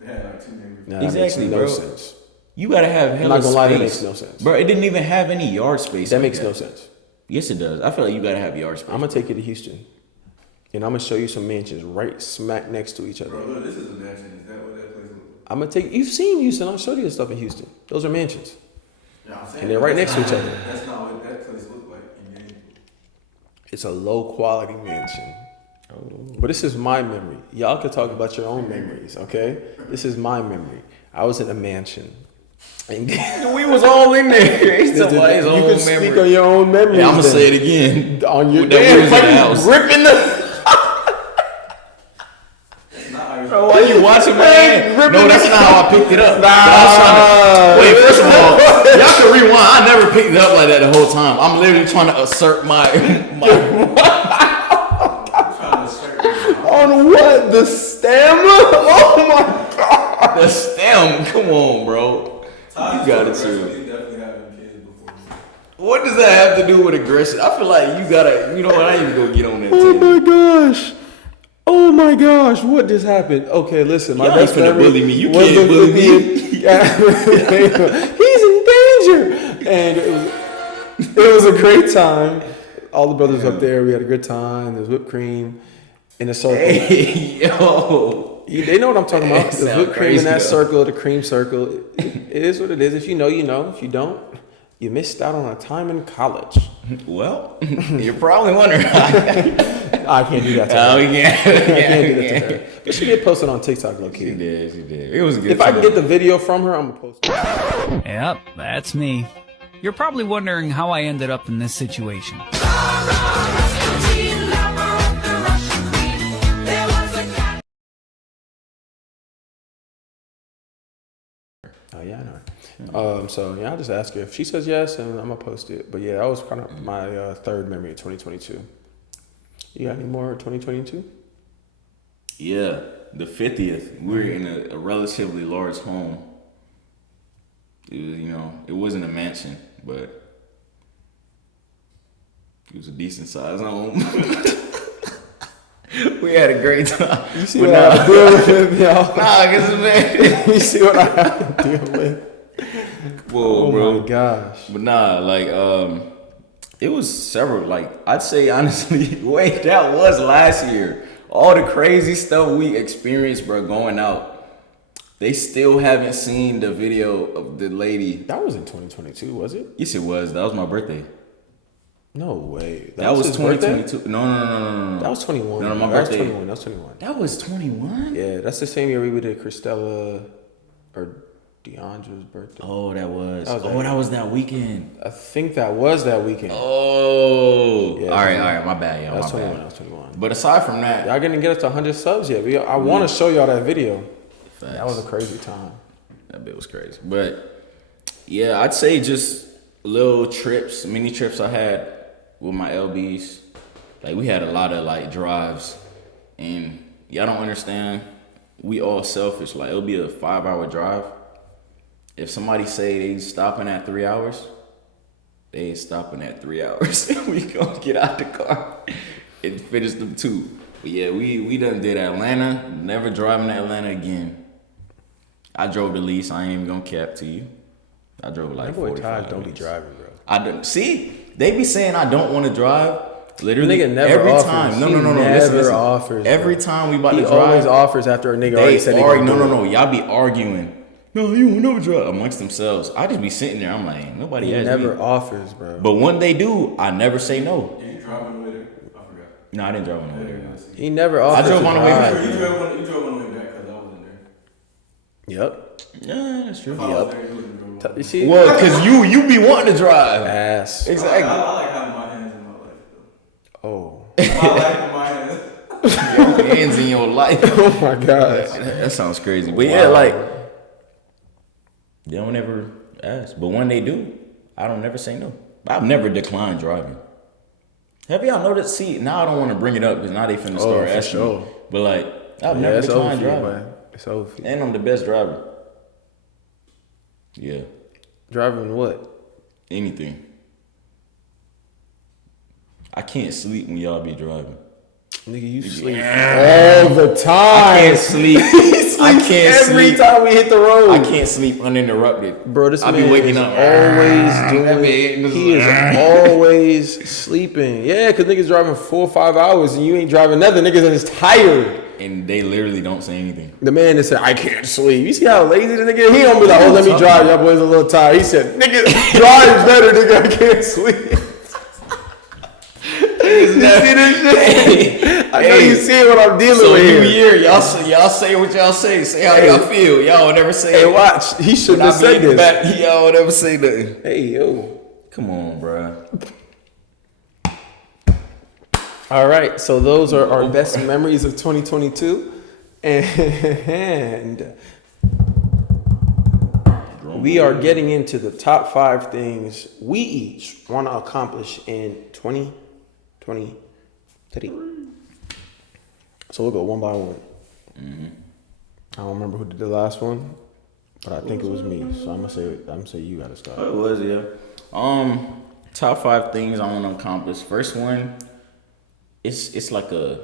They had like 2 neighbors. Nah, Exactly, that makes bro. no sense. You gotta have I'm hella not gonna lie, that space. makes no sense. Bro, it didn't even have any yard space. That like makes no sense. Yes, it does. I feel like you gotta have yard space. I'm gonna take you to Houston, and I'm gonna show you some mansions right smack next to each other. Bro, look, this is a mansion. Is that what that place looks like? I'm gonna take. You've seen Houston. I'll show you the stuff in Houston. Those are mansions, Yeah, I'm saying and they're right that's next to each not- other. That's not what that place looked like in Gainesville. It's a low quality mansion. But this is my memory. Y'all can talk about your own memories, okay? This is my memory. I was in a mansion. And We was all in there. It's you somebody's own can speak memory. on your own memories. Yeah, I'm gonna then. say it again. On your That we was in the house. ripping the. It's not how Bro, why you watching my hand? ripping No, that's the- not how I picked it up. Nah. I was trying to, wait, first of all, y'all can rewind. I never picked it up like that the whole time. I'm literally trying to assert my trying to assert On what? The stem? Oh my god. the stem. Come on, bro. Todd You got it, is too. definitely having kids before. What does that have to do with aggression? I feel like you gotta, you know what? I ain't even gonna get on that. Oh tangent. my gosh. Oh my gosh, what just happened? Okay, listen, my Y'all ain't best finna friend bully me. You was can't the bully me. 50th He's in danger. And it was a great time. All the brothers up there, we had a good time. There's whipped cream in a circle. Hey, yo. They know what I'm talking about. It There's sound whipped cream in crazy, that though. circle, the cream circle. It is what it is. If you know, you know. If you don't, you missed out on a time in college. Well, you're probably wondering. I can't do that to Oh, her. we can't. I can't do that to her. But she get posted on TikTok, low She key. did. She did. It was a good. If I time. can get the video from her, I'm gonna post it. Yep, that's me. You're probably wondering how I ended up in this situation. Oh yeah, I know. So yeah, I'll just ask her if she says yes, and I'm gonna post it. But yeah, that was kind of my third memory of 2022. You got any more 2022? Yeah, the 50th. We were in a relatively large home. It was, it wasn't a mansion, but it was a decent sized home. We had a great time. You see But what I have to deal with, y'all? Nah, cause man, You see what I have to deal with? whoa, Oh bro. my gosh. But nah, like, It was several. Like I'd say honestly, wait, that was last year. All the crazy stuff we experienced, bro, going out. They still haven't seen the video of the lady. That was in 2022, was it? Yes, it was. That was my birthday. No way. That was his birthday? 2022. No. That was 21. No, my That was birthday. 21. That was 21. That was 21? Yeah, that's the same year we did Christella or DeAndre's birthday. Oh, that was. That was That was that weekend. I think that was that weekend. Oh. Yeah, all right. My bad, y'all. That was My 21. bad. That was 21. But aside from that, Y'all gonna get us to 100 subs yet? I want to show y'all that video. facts. That was a crazy time. That bit was crazy. But yeah, I'd say just little trips, mini trips I had with my LBs. Like we had a lot of like drives, and y'all don't understand. We all selfish. Like it'll be a 5-hour drive. If somebody say they stopping at 3 hours, they ain't stopping at 3 hours. We gonna get out the car and finish them too. But yeah, we done did Atlanta. Never driving to Atlanta again. I drove the least. I ain't even gonna cap to you. I drove like That boy 45 Taj don't be minutes. driving, bro. I don't see. They be saying I don't want to drive. Literally Nigga never every offers. time. No. He Listen. never offers, Every bro. time we about He to drive, always offers after a nigga already they said he argue. gonna do it. No. Y'all be arguing. No, you will never drive amongst themselves. I just be sitting there. I'm like, nobody He asked never me. offers, bro. But when they do, I never say no. Did you drive on the way there? I forgot. No, I didn't drive on the way there. He never offers. drove to on the way back. drive, You bro. drove on the way back because I wasn't there. Yep. Yeah, that's true. If I was there, you wouldn't have drove on. You see? Well, cause you be wanting to drive. Ass. Exactly. I like having my hands in my life, though. Oh. My life in my hands. Your hands in your life. Oh my god. That sounds crazy. But yeah, like they don't ever ask. But when they do, I don't never say no. I've never declined driving. Have y'all noticed? See, now I don't want to bring it up because now they finna start for asking sure. me. But like, I've Yeah, never it's over declined for you, driving. man. It's over for you. And I'm the best driver. Yeah, Driving what? anything. I can't sleep when y'all be driving. Nigga, you sleep all the time. I can't sleep. I can't Every sleep. time we hit the road. I can't sleep uninterrupted. Bro, this I man be waking is up. always doing. That man He is always sleeping. Yeah, cause niggas driving 4 or 5 hours and you ain't driving nothing. Niggas is tired. And they literally don't say anything. The man that said, "I can't sleep." You see how lazy the nigga? He don't be like, "Oh, let me drive." Y'all boys a little tired. He said, "Nigga, drive better, nigga. I can't sleep." You see this shit? I know you see what I'm dealing So with New here. Year, y'all say what y'all say. Say how y'all feel. Y'all would never say. Hey, watch. He shouldn't have said this. Back, y'all would never say nothing. Hey, yo. Come on, bro. All right, so those are our best memories of 2022, and we are getting into the top 5 things we each want to accomplish in 2023. So we'll go one by one. I don't remember who did the last one, but I think it was me. So I'm gonna say you gotta start. Oh, it was, yeah. Top 5 things I want to accomplish. First one, it's like a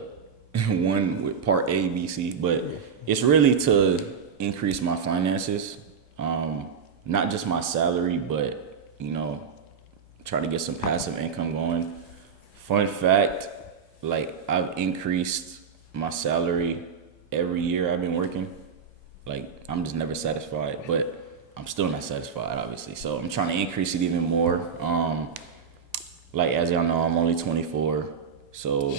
one with part A, B, C, but it's really to increase my finances. Not just my salary, but try to get some passive income going. Fun fact, like I've increased my salary every year I've been working. Like I'm just never satisfied, but I'm still not satisfied, obviously. So I'm trying to increase it even more. Like as y'all know, I'm only 24, so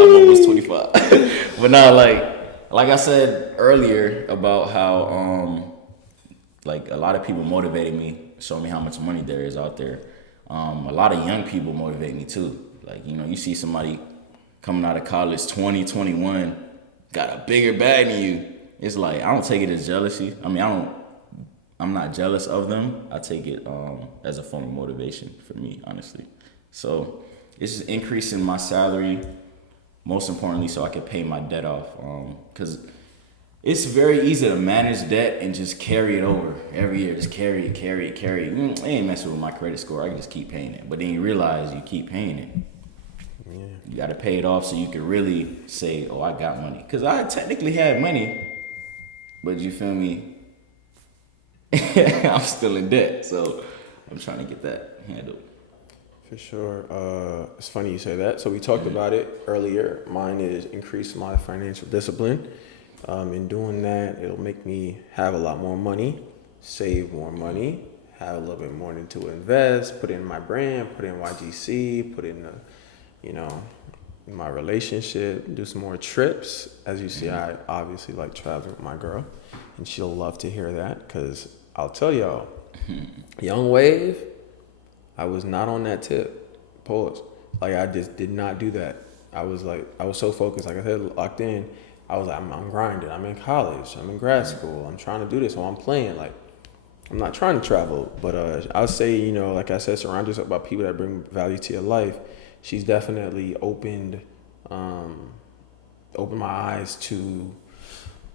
I'm almost 25. But no, like I said earlier about how like a lot of people motivated me, showed me how much money there is out there. A lot of young people motivate me too. Like, you see somebody coming out of college 20, 21, got a bigger bag than you. It's like, I don't take it as jealousy. I mean, I'm not jealous of them. I take it as a form of motivation for me, honestly. So it's just increasing my salary, most importantly, so I can pay my debt off. Because it's very easy to manage debt and just carry it over every year. Just carry it. It ain't messing with my credit score. I can just keep paying it. But then you realize you keep paying it. Yeah. You got to pay it off so you can really say, oh, I got money. Because I technically had money, but you feel me? I'm still in debt. So I'm trying to get that handled. For sure. It's funny you say that. So we talked about it earlier. Mine is increase my financial discipline. In doing that, it'll make me have a lot more money, save more money, have a little bit more to invest, put in my brand, put in YGC, put in my relationship, do some more trips. As you see, I obviously like traveling with my girl, and she'll love to hear that because I'll tell y'all, Young Wave, I was not on that tip. Pause. Like, I just did not do that. I was so focused, like I said, locked in. I was like, I'm grinding. I'm in college. I'm in grad school. I'm trying to do this while I'm playing. Like, I'm not trying to travel. But I'll say, like I said, surround yourself by people that bring value to your life. She's definitely opened my eyes to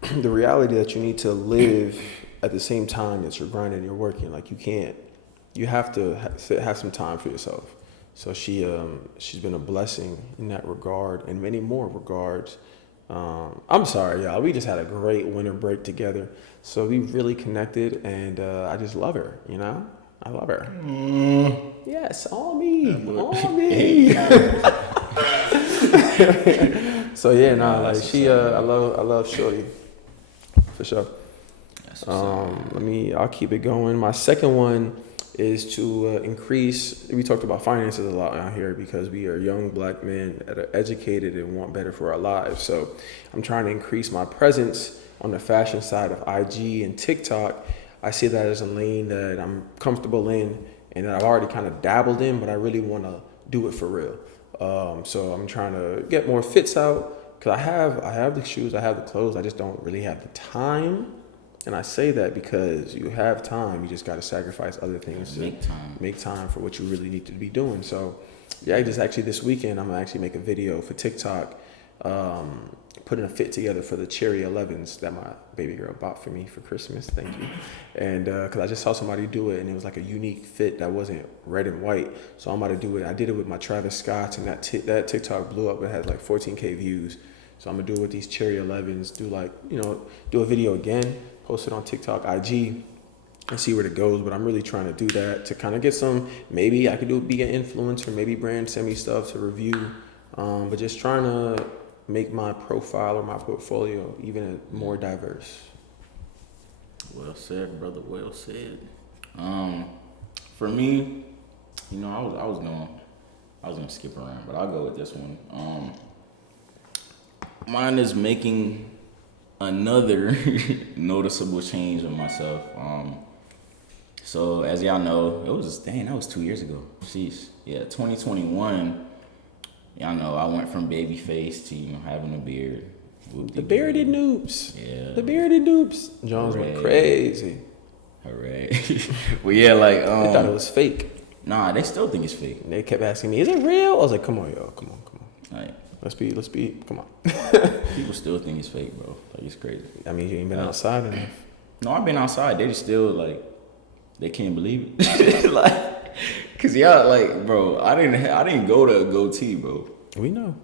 the reality that you need to live at the same time that you're grinding and you're working. Like, you have to have some time for yourself. So she's been a blessing in that regard and many more regards. I'm sorry, y'all. We just had a great winter break together. So we really connected, and I just love her, I love her. Yes, on me. On me. So yeah, I love Shorty. For sure. I'll keep it going. My second one is to increase. We talked about finances a lot out here because we are young black men that are educated and want better for our lives. So I'm trying to increase my presence on the fashion side of IG and TikTok. I see that as a lane that I'm comfortable in and that I've already kind of dabbled in, but I really want to do it for real. So I'm trying to get more fits out because I have the shoes, I have the clothes, I just don't really have the time. And I say that because you have time, you just got to sacrifice other things to make time for what you really need to be doing. So yeah, just actually this weekend, I'm gonna actually make a video for TikTok, putting a fit together for the Cherry 11s that my baby girl bought for me for Christmas. Thank you. And because I just saw somebody do it, and it was like a unique fit that wasn't red and white. So I'm about to do it. I did it with my Travis Scott, and that TikTok blew up. It had like 14K views. So I'm gonna do it with these Cherry 11s. Do a video again, post it on TikTok, IG, and see where it goes. But I'm really trying to do that to kind of get some. Maybe I could be an influencer. Maybe brands send me stuff to review. But just trying to make my profile or my portfolio even more diverse. Well said, brother. Well said. For me, I was gonna skip around, but I'll go with this one. Mine is making another noticeable change in myself. So as y'all know, that was 2 years ago. Jeez. Yeah, 2021. Y'all know I went from baby face to having a beard. The bearded noobs. Yeah. The bearded noobs. Jones went crazy. Hooray. Well, yeah, they thought it was fake. Nah, they still think it's fake. They kept asking me, "Is it real?" I was like, "Come on, y'all. Come on. Like, let's be. Come on." People still think it's fake, bro. Like, it's crazy. I mean, you ain't been outside enough. No, I've been outside. They just still they can't believe it. Cause y'all bro, I didn't go to a goatee, bro. We know.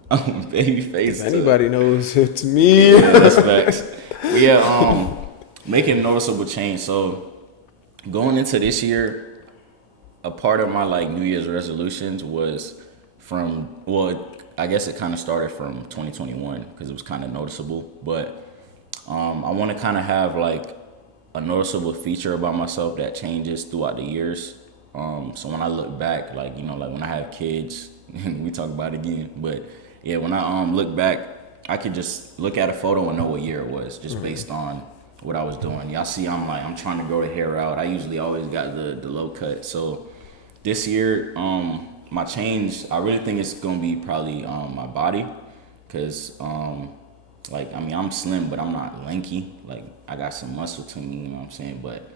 Baby face. If anybody knows, it's me. Yeah, that's facts. Yeah, making a noticeable change. So going into this year, a part of my New Year's resolutions was I guess it kind of started from 2021 because it was kind of noticeable. But I want to kind of have a noticeable feature about myself that changes throughout the years. So when I look back, when I have kids, and we talk about it again, but yeah, when I look back, I could just look at a photo and know what year it was, just based on what I was doing. Y'all see, I'm trying to grow the hair out. I usually always got the low cut. So this year, my change, I really think it's gonna be probably my body, cause I'm slim, but I'm not lanky. I got some muscle to me, you know what I'm saying? But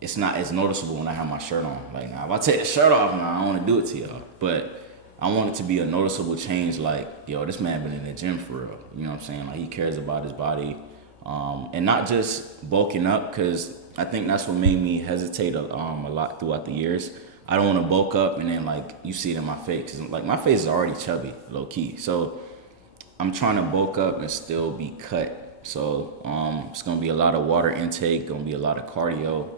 it's not as noticeable when I have my shirt on. Now, if I take the shirt off now, I don't want to do it to y'all. But I want it to be a noticeable change. This man been in the gym for real. You know what I'm saying? He cares about his body. And not just bulking up, because I think that's what made me hesitate a lot throughout the years. I don't want to bulk up and then you see it in my face. 'Cause, my face is already chubby, low key. So I'm trying to bulk up and still be cut. So it's going to be a lot of water intake, going to be a lot of cardio.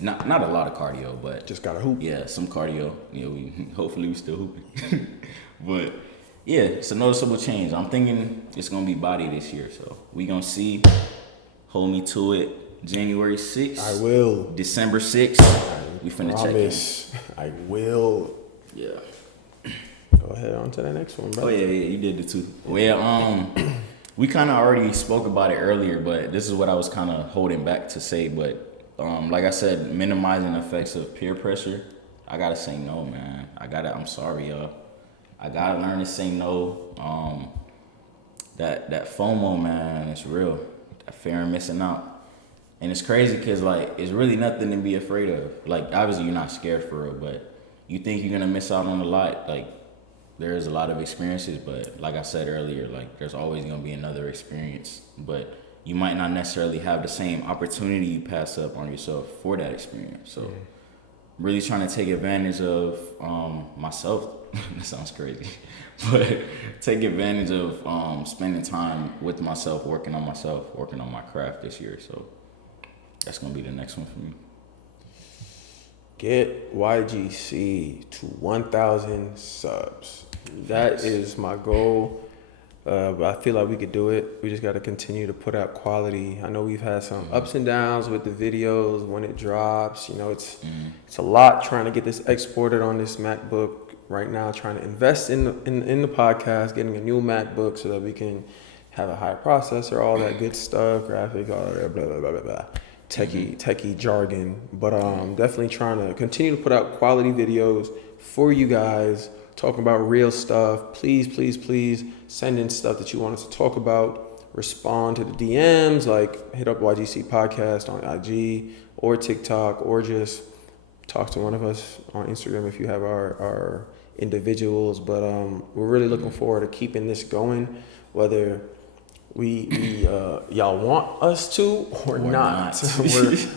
Not a lot of cardio, but Just gotta hoop. yeah, some cardio. You know, hopefully we still hooping. But yeah, it's a noticeable change. I'm thinking it's gonna be body this year, so we gonna see. Hold me to it. January 6th. I will. December 6th. We finna check in. Promise. I will. Yeah. Go ahead on to the next one, bro. Oh yeah, you did it too. Well, we kind of already spoke about it earlier, but this is what I was kind of holding back to say. But like I said, minimizing the effects of peer pressure. I gotta say no, man. I'm sorry, y'all. I gotta learn to say no. That FOMO, man, it's real. That fear of missing out. And it's crazy because, like, it's really nothing to be afraid of. Like, obviously, you're not scared for real, but you think you're going to miss out on a lot. Like, there's a lot of experiences, but like I said earlier, like, there's always going to be another experience. But you might not necessarily have the same opportunity you pass up on yourself for that experience. So, really trying to take advantage of myself. That sounds crazy. But take advantage of spending time with myself, working on my craft this year. So, that's going to be the next one for me. Get YGC to 1,000 subs. That is my goal. But I feel like we could do it. We just got to continue to put out quality. I know we've had some ups and downs with the videos when it drops. You know, it's a lot trying to get this exported on this MacBook right now. Trying to invest in the podcast, getting a new MacBook so that we can have a higher processor, all that good stuff, graphics, all that blah blah blah blah blah. Techie jargon, but definitely trying to continue to put out quality videos for you guys, talking about real stuff. Please send in stuff that you want us to talk about. Respond to the DMs, like hit up YGC Podcast on IG or TikTok, or just talk to one of us on Instagram if you have our individuals. But we're really looking forward to keeping this going, whether we y'all want us to or not.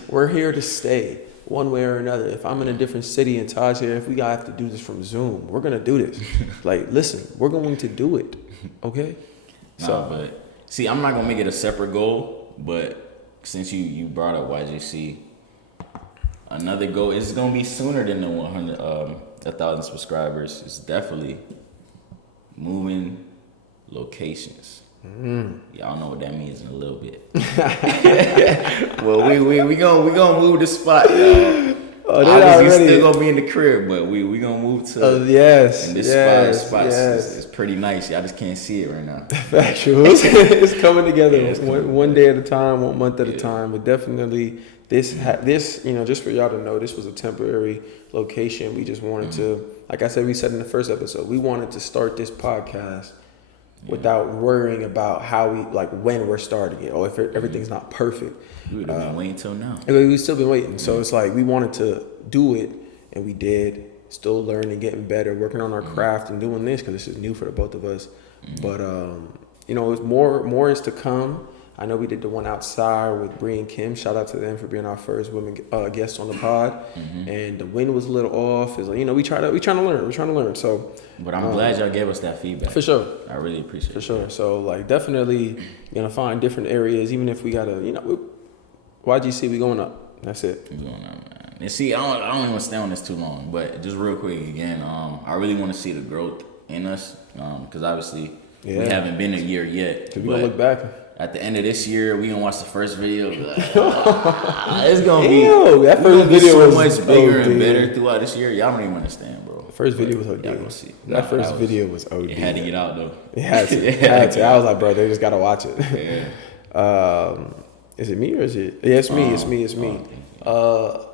we're here to stay one way or another. If I'm in a different city and Taj here, if we gotta have to do this from Zoom, we're gonna do this. Like, listen, we're going to do it. Okay? But see, I'm not gonna make it a separate goal, but since you brought up YGC, another goal is gonna be sooner than the 1,000 subscribers. It's definitely moving locations. Y'all know what that means in a little bit. Well, we gonna move the spot, y'all. Obviously, still gonna be in the crib, but we gonna move to yes. And this spot is pretty nice. Y'all just can't see it right now. Factual. It's coming together one day at a time, 1 month at a time. But definitely, this just for y'all to know, this was a temporary location. We just wanted to, like I said, we said in the first episode, we wanted to start this podcast without worrying about when we're starting it, or if everything's not perfect. We would have been waiting till now. We've still been waiting. So it's like we wanted to do it, and we did. Still learning, getting better, working on our craft, and doing this because this is new for the both of us. But it's more is to come. I know we did the one outside with Bree and Kim. Shout out to them for being our first women guests on the pod. And the wind was a little off. It's like, we trying to learn. So, but I'm glad y'all gave us that feedback. For sure, I really appreciate it. For sure. So definitely find different areas. Even if we gotta, YGC, we going up. That's it. We going up, man. And see, I don't even want to stay on this too long. But just real quick again, I really want to see the growth in us because obviously we haven't been a year yet. Cause we gonna look back. At the end of this year, we gonna watch the first video. It's gonna be that first video so was much bigger and better throughout this year. Y'all don't even understand, bro. The first video was OD. Y'all see. That first video was OD. It had to get out though. It had to. I was like, bro, they just gotta watch it. Yeah. Is it me or is it? Yeah, it's me.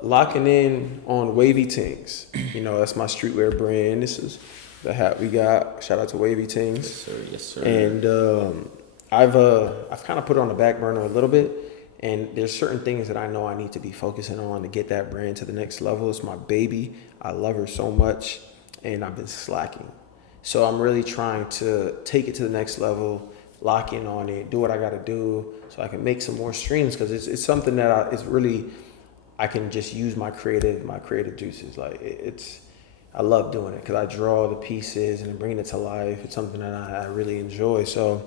Locking in on Wavy Tings. That's my streetwear brand. This is the hat we got. Shout out to Wavy Tings. Yes, sir. And I've kind of put it on the back burner a little bit, and there's certain things that I know I need to be focusing on to get that brand to the next level. It's my baby. I love her so much, and I've been slacking. So I'm really trying to take it to the next level, lock in on it, do what I got to do so I can make some more streams, because it's something that I can just use my creative juices. I love doing it because I draw the pieces and bring it to life. It's something that I really enjoy. So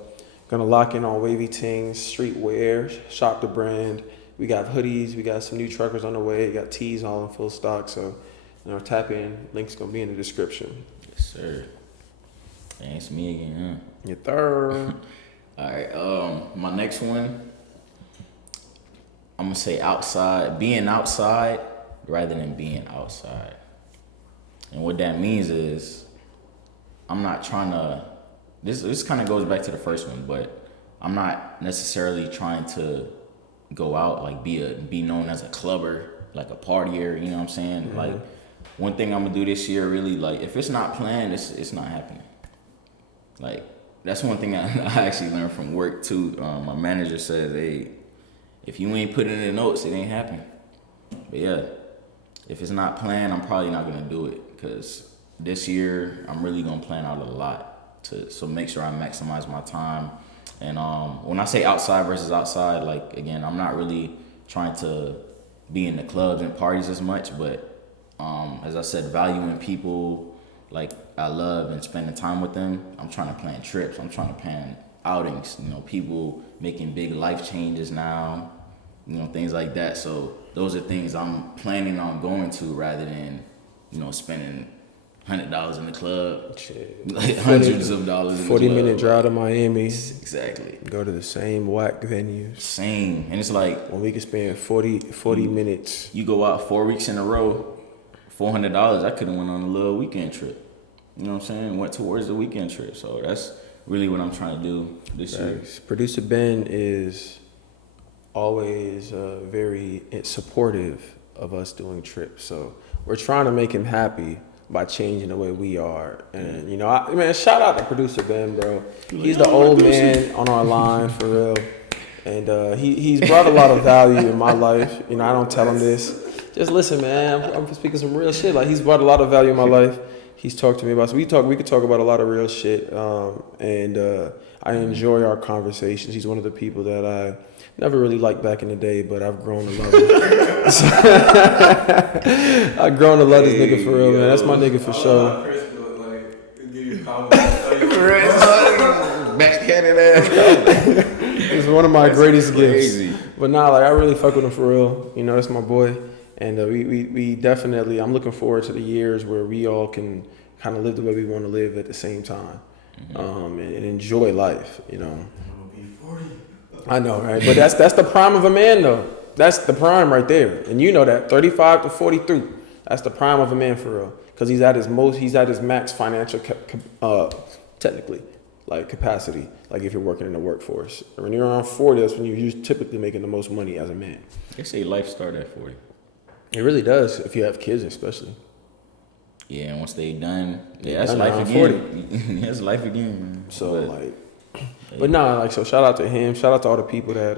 gonna lock in on Wavy Tings, streetwear, shop the brand, We got hoodies. We got some new truckers on the way. We got tees all in full stock. So, tap in. Link's gonna be in the description. Yes, sir. Dang, it's me again, huh? Your third. All right. My next one, I'm gonna say outside. Being outside rather than being outside. And what that means is, I'm not trying to. This kind of goes back to the first one, but I'm not necessarily trying to go out like be known as a clubber, like a partier. You know what I'm saying? Mm-hmm. Like, one thing I'm gonna do this year, really, like, if it's not planned, it's not happening. Like, that's one thing I actually learned from work too. My manager says, "Hey, if you ain't putting in the notes, it ain't happening." But yeah, if it's not planned, I'm probably not gonna do it, because this year I'm really gonna plan out a lot to make sure I maximize my time. And when I say outside versus outside, like, again, I'm not really trying to be in the clubs and parties as much, but as I said, valuing people like I love and spending time with them. I'm trying to plan trips. I'm trying to plan outings. People making big life changes now. Things like that. So those are things I'm planning on going to, rather than spending $100 in the club. Shit. Like hundreds of dollars in the club. 40-minute drive to Miami. Exactly. Go to the same whack venues. Same. And it's like, when we could spend 40 minutes. You go out 4 weeks in a row, $400, I could have went on a little weekend trip. You know what I'm saying? Went towards the weekend trip. So that's really what I'm trying to do this year. Producer Ben is always very supportive of us doing trips. So we're trying to make him happy by changing the way we are. And, shout out to Producer Ben, bro. He's the old man on our line, for real. And he's brought a lot of value in my life. I don't tell him this. Just listen, man. I'm speaking some real shit. Like, he's brought a lot of value in my life. He's talked to me about. So we could talk about a lot of real shit. And I enjoy our conversations. He's one of the people that I never really liked back in the day, but I've grown to love him. I've grown to love this nigga for real, man. That's my nigga for sure. Backhanded ass. It's one of my greatest gifts. But I really fuck with him for real. That's my boy. And we definitely, I'm looking forward to the years where we all can kind of live the way we want to live at the same time. And enjoy life, I know, right? But that's the prime of a man, though. That's the prime right there. And that, 35 to 43, that's the prime of a man for real. Because he's at his max financial, technically, like, capacity. Like, if you're working in the workforce. When you're around 40, that's when you're typically making the most money as a man. They say life start at 40. It really does, if you have kids especially. Yeah, and once they done, that's life again. That's life again, man. So, so shout out to him. Shout out to all the people that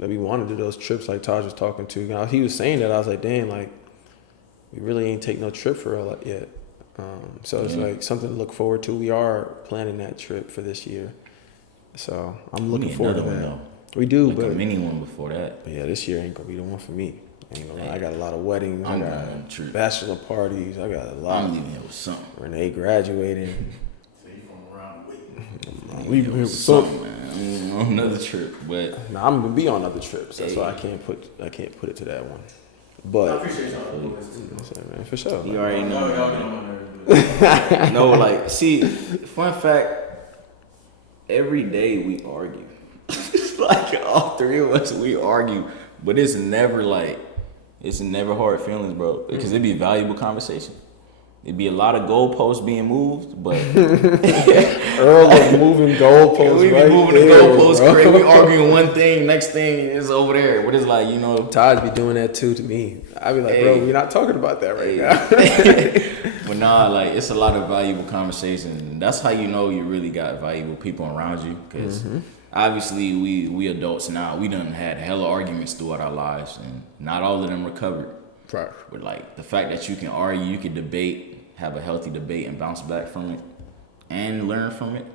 we wanted to do those trips, like Taj was talking to. Now, he was saying that, I was like, damn, like, we really ain't take no trip for real yet. So it's like something to look forward to. We are planning that trip for this year. So I'm looking forward to that. We do, but a mini one before that. But yeah, this year ain't gonna be the one for me. I got a lot of weddings. I got bachelor parties. I got a lot. I'm leaving here with something. Renee graduating. So you from around the way. I'm leaving here with something, man. I'm on another trip, but I'm gonna be on other trips. That's why I can't put it to that one. But I appreciate y'all doing this too. Man, for sure. You already know. Y'all get on my nerves. No, like, see, fun fact. Every day we argue. Like, all three of us, we argue, but it's never hard feelings, bro. Because it'd be a valuable conversation. It'd be a lot of goalposts being moved, but Earl of moving goalposts. We be moving the goalposts crazy. We arguing one thing, next thing is over there. But it's like, Taj be doing that too to me. I be like, bro, we're not talking about that right now. But nah, like, it's a lot of valuable conversations. And that's how you know you really got valuable people around you. Because obviously we adults now. We done had hella arguments throughout our lives, and not all of them recovered. Right. But like the fact that you can argue, you can debate, have a healthy debate, and bounce back from it, and learn from it.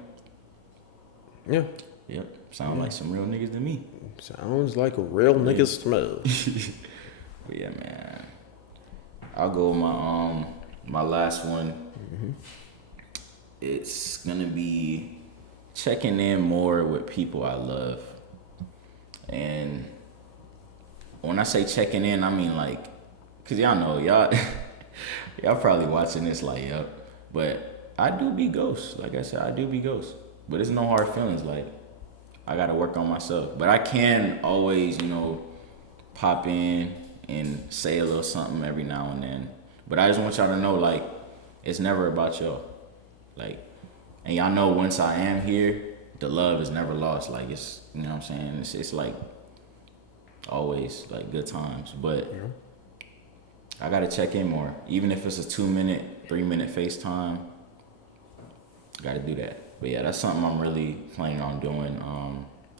Yeah. Yep. Sound like some real niggas to me. Sounds like a real niggas smell. But yeah, man. I'll go with my last one. It's gonna be checking in more with people I love. And when I say checking in, I mean like, cause y'all know y'all probably watching this like, yep. But I do be ghost. Like I said, I do be ghost. But it's no hard feelings. Like I gotta work on myself. But I can always, pop in and say a little something every now and then. But I just want y'all to know, like, it's never about y'all. Like, and y'all know once I am here, the love is never lost. Like, it's, you know what I'm saying? It's like always like good times. But I gotta check in more. Even if it's a 2-minute, 3-minute FaceTime, gotta do that. But yeah, that's something I'm really planning on doing.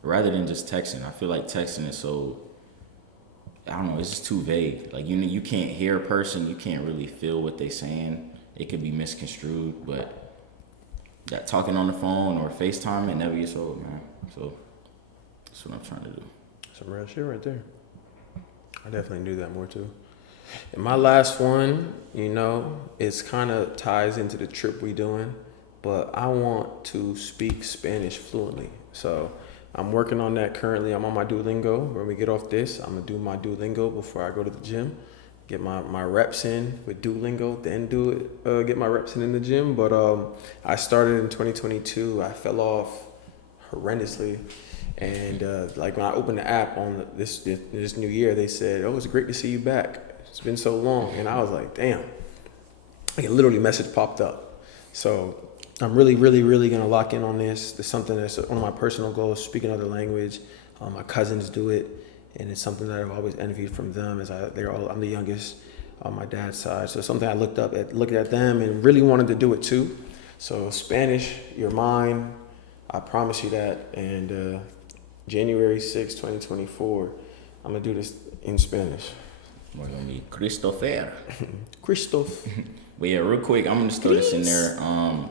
Rather than just texting. I feel like texting is so, I don't know, it's just too vague. Like you can't hear a person, you can't really feel what they're saying. It could be misconstrued, but that talking on the phone or FaceTime, it never gets old, man. So that's what I'm trying to do. Some real shit right there. I definitely do that more too. And my last one, it's kind of ties into the trip we doing, but I want to speak Spanish fluently. So I'm working on that currently. I'm on my Duolingo. When we get off this, I'm gonna do my Duolingo before I go to the gym. Get my reps in with Duolingo, then get my reps in the gym. But I started in 2022. I fell off horrendously. And like when I opened the app on this new year, they said, "Oh, it's great to see you back. It's been so long." And I was like, "Damn!" Like literally, message popped up. So I'm really, really, really gonna lock in on this. It's something that's one of my personal goals. Speak another language. My cousins do it, and it's something that I've always envied from them. I'm the youngest on my dad's side, so it's something I looked at them, and really wanted to do it too. So Spanish, you're mine. I promise you that. And January 6, 2024, I'm gonna do this in Spanish. We're gonna be Christopher. Christoph. But yeah, real quick, I'm gonna just throw this in there.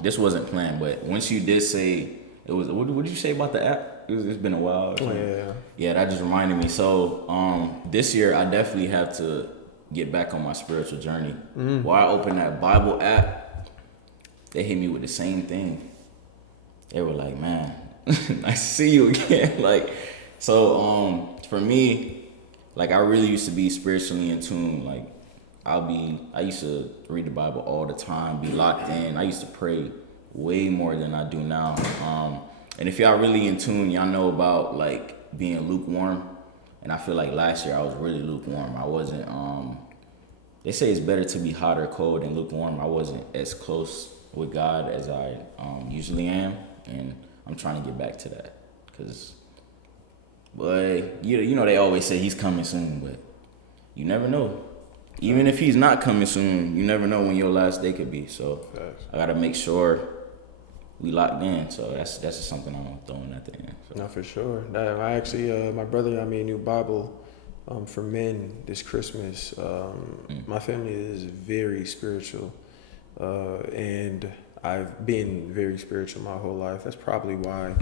This wasn't planned, but once you did say it was, what did you say about the app? It's been a while. Oh, yeah. Yeah, that just reminded me. So this year I definitely have to get back on my spiritual journey. While I opened that Bible app, they hit me with the same thing. They were like, "Man, nice to see you again." Like, so for me, like I really used to be spiritually in tune. Like I used to read the Bible all the time, be locked in. I used to pray way more than I do now. And if y'all really in tune, y'all know about like being lukewarm. And I feel like last year I was really lukewarm. I wasn't, they say it's better to be hot or cold than lukewarm. I wasn't as close with God as I usually am. And I'm trying to get back to that. Cause, boy, they always say he's coming soon, but you never know. Even if he's not coming soon, you never know when your last day could be. So I gotta make sure we locked in. So that's just something I'm throwing at the end. So. No, for sure. I actually, my brother got me a new Bible for men this Christmas. My family is very spiritual, and I've been very spiritual my whole life. That's probably why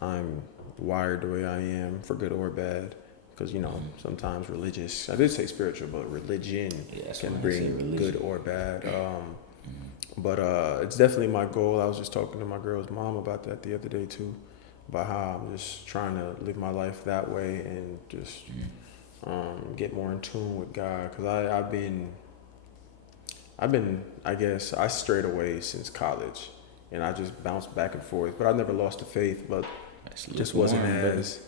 I'm wired the way I am, for good or bad. Because, sometimes religious, I did say spiritual, but religion can bring good or bad. But it's definitely my goal. I was just talking to my girl's mom about that the other day too, about how I'm just trying to live my life that way and just get more in tune with God. Because I've been, I guess, I strayed away since college, and I just bounced back and forth. But I never lost the faith, but just wasn't as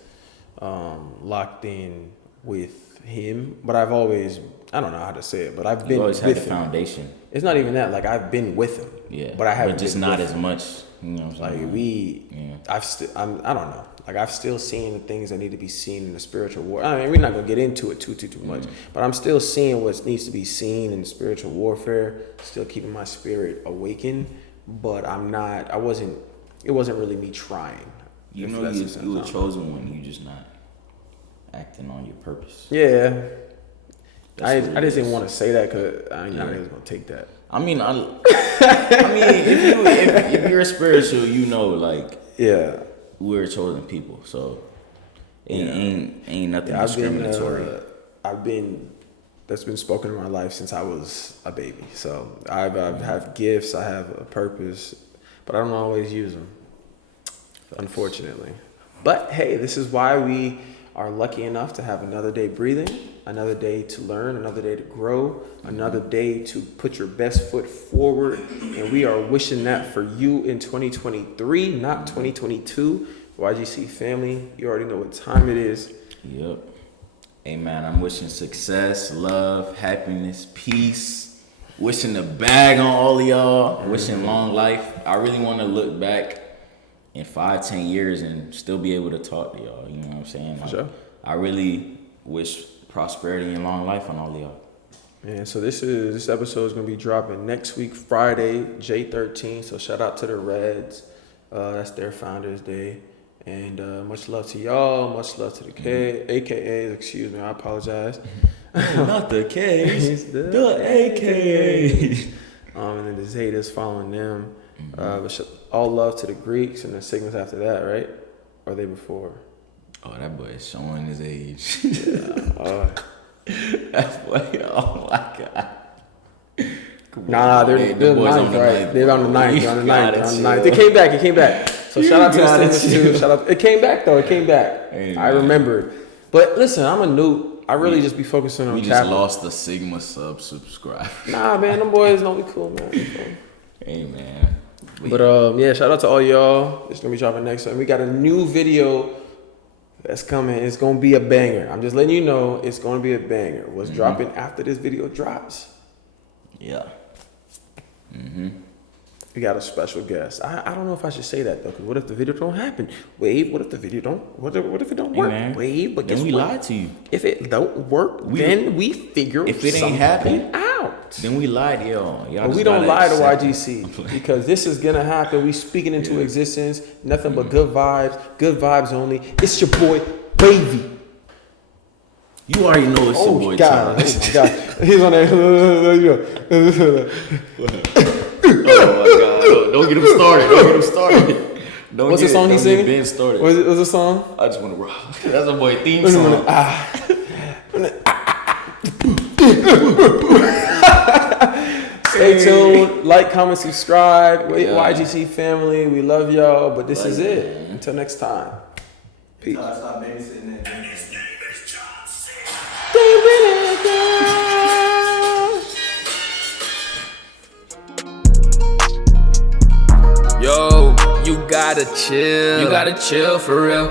locked in with him. But I've always, I don't know how to say it, but I've been always with had the him. Foundation. It's not even that. Like I've been with him. Yeah. But I haven't. But just been not with as him. much. You know what I'm saying? I don't know. Like I've still seen the things that need to be seen in the spiritual war. I mean, we're not gonna get into it too much, but I'm still seeing what needs to be seen in the spiritual warfare. Still keeping my spirit awakened, but it wasn't really me trying. You know, you a chosen one. You just not acting on your purpose. Yeah. I just didn't want to say that because I was gonna take that. I mean, if you're spiritual, like we're chosen people, so ain't nothing discriminatory. That's been spoken in my life since I was a baby. So I have gifts, I have a purpose, but I don't always use them, unfortunately. But hey, this is why we are lucky enough to have another day breathing, another day to learn, another day to grow, another day to put your best foot forward. And we are wishing that for you in 2023, not 2022. YGC family, you already know what time it is. Yep. Hey man, I'm wishing success, love, happiness, peace. Wishing the bag on all of y'all. Wishing long life. I really want to look back in 5-10 years and still be able to talk to y'all. You know what I'm saying? Sure. I really wish prosperity and long life on all of y'all. And so this episode is gonna be dropping next week, Friday, J13. So shout out to the Reds. That's their Founders Day. And much love to y'all. Much love to the AKAs. Excuse me, I apologize. Not the K's, the AKAs. And then the Zetas following them. But all love to the Greeks and the Sigmas after that, right? Or are they before? Oh, that boy is showing his age. Yeah. That boy, oh my God. Nah, they're ninth, right? They're on the ninth. They're on the ninth. It came back. So shout out to the Sigmas too. Shout out. It came back though. It came back. Hey, I remembered. But listen, I'm a noob. I really just be focusing on We just Kappa. lost the Sigma subscriber. Nah, man, them boys know we cool, man. Hey, man. But yeah, shout out to all y'all. It's gonna be dropping next time. We got a new video that's coming. It's gonna be a banger. I'm just letting you know it's gonna be a banger. What's dropping after this video drops? Yeah. We got a special guest. I don't know if I should say that though, because what if the video don't happen? Wave. What if the video don't? What if it don't work? Man. Wave. But Then guess we what? lied to you. If it don't work, then we figure If it ain't something happen, out. Then we lied to y'all. But we don't lie to YGC because this is gonna happen. We speaking into existence. Nothing but good vibes only. It's your boy Wavy. You already know it's your boy God, Charles. oh my God, he's on there. Oh my God! Don't get him started. What's the song he's singing? Ben started. What's the song? I just want to rock. That's a boy theme song. Stay tuned. Like, comment, subscribe. YGC family, we love y'all. But this is it. Until next time. Peace. Stop babysitting that. Yo, you gotta chill for real.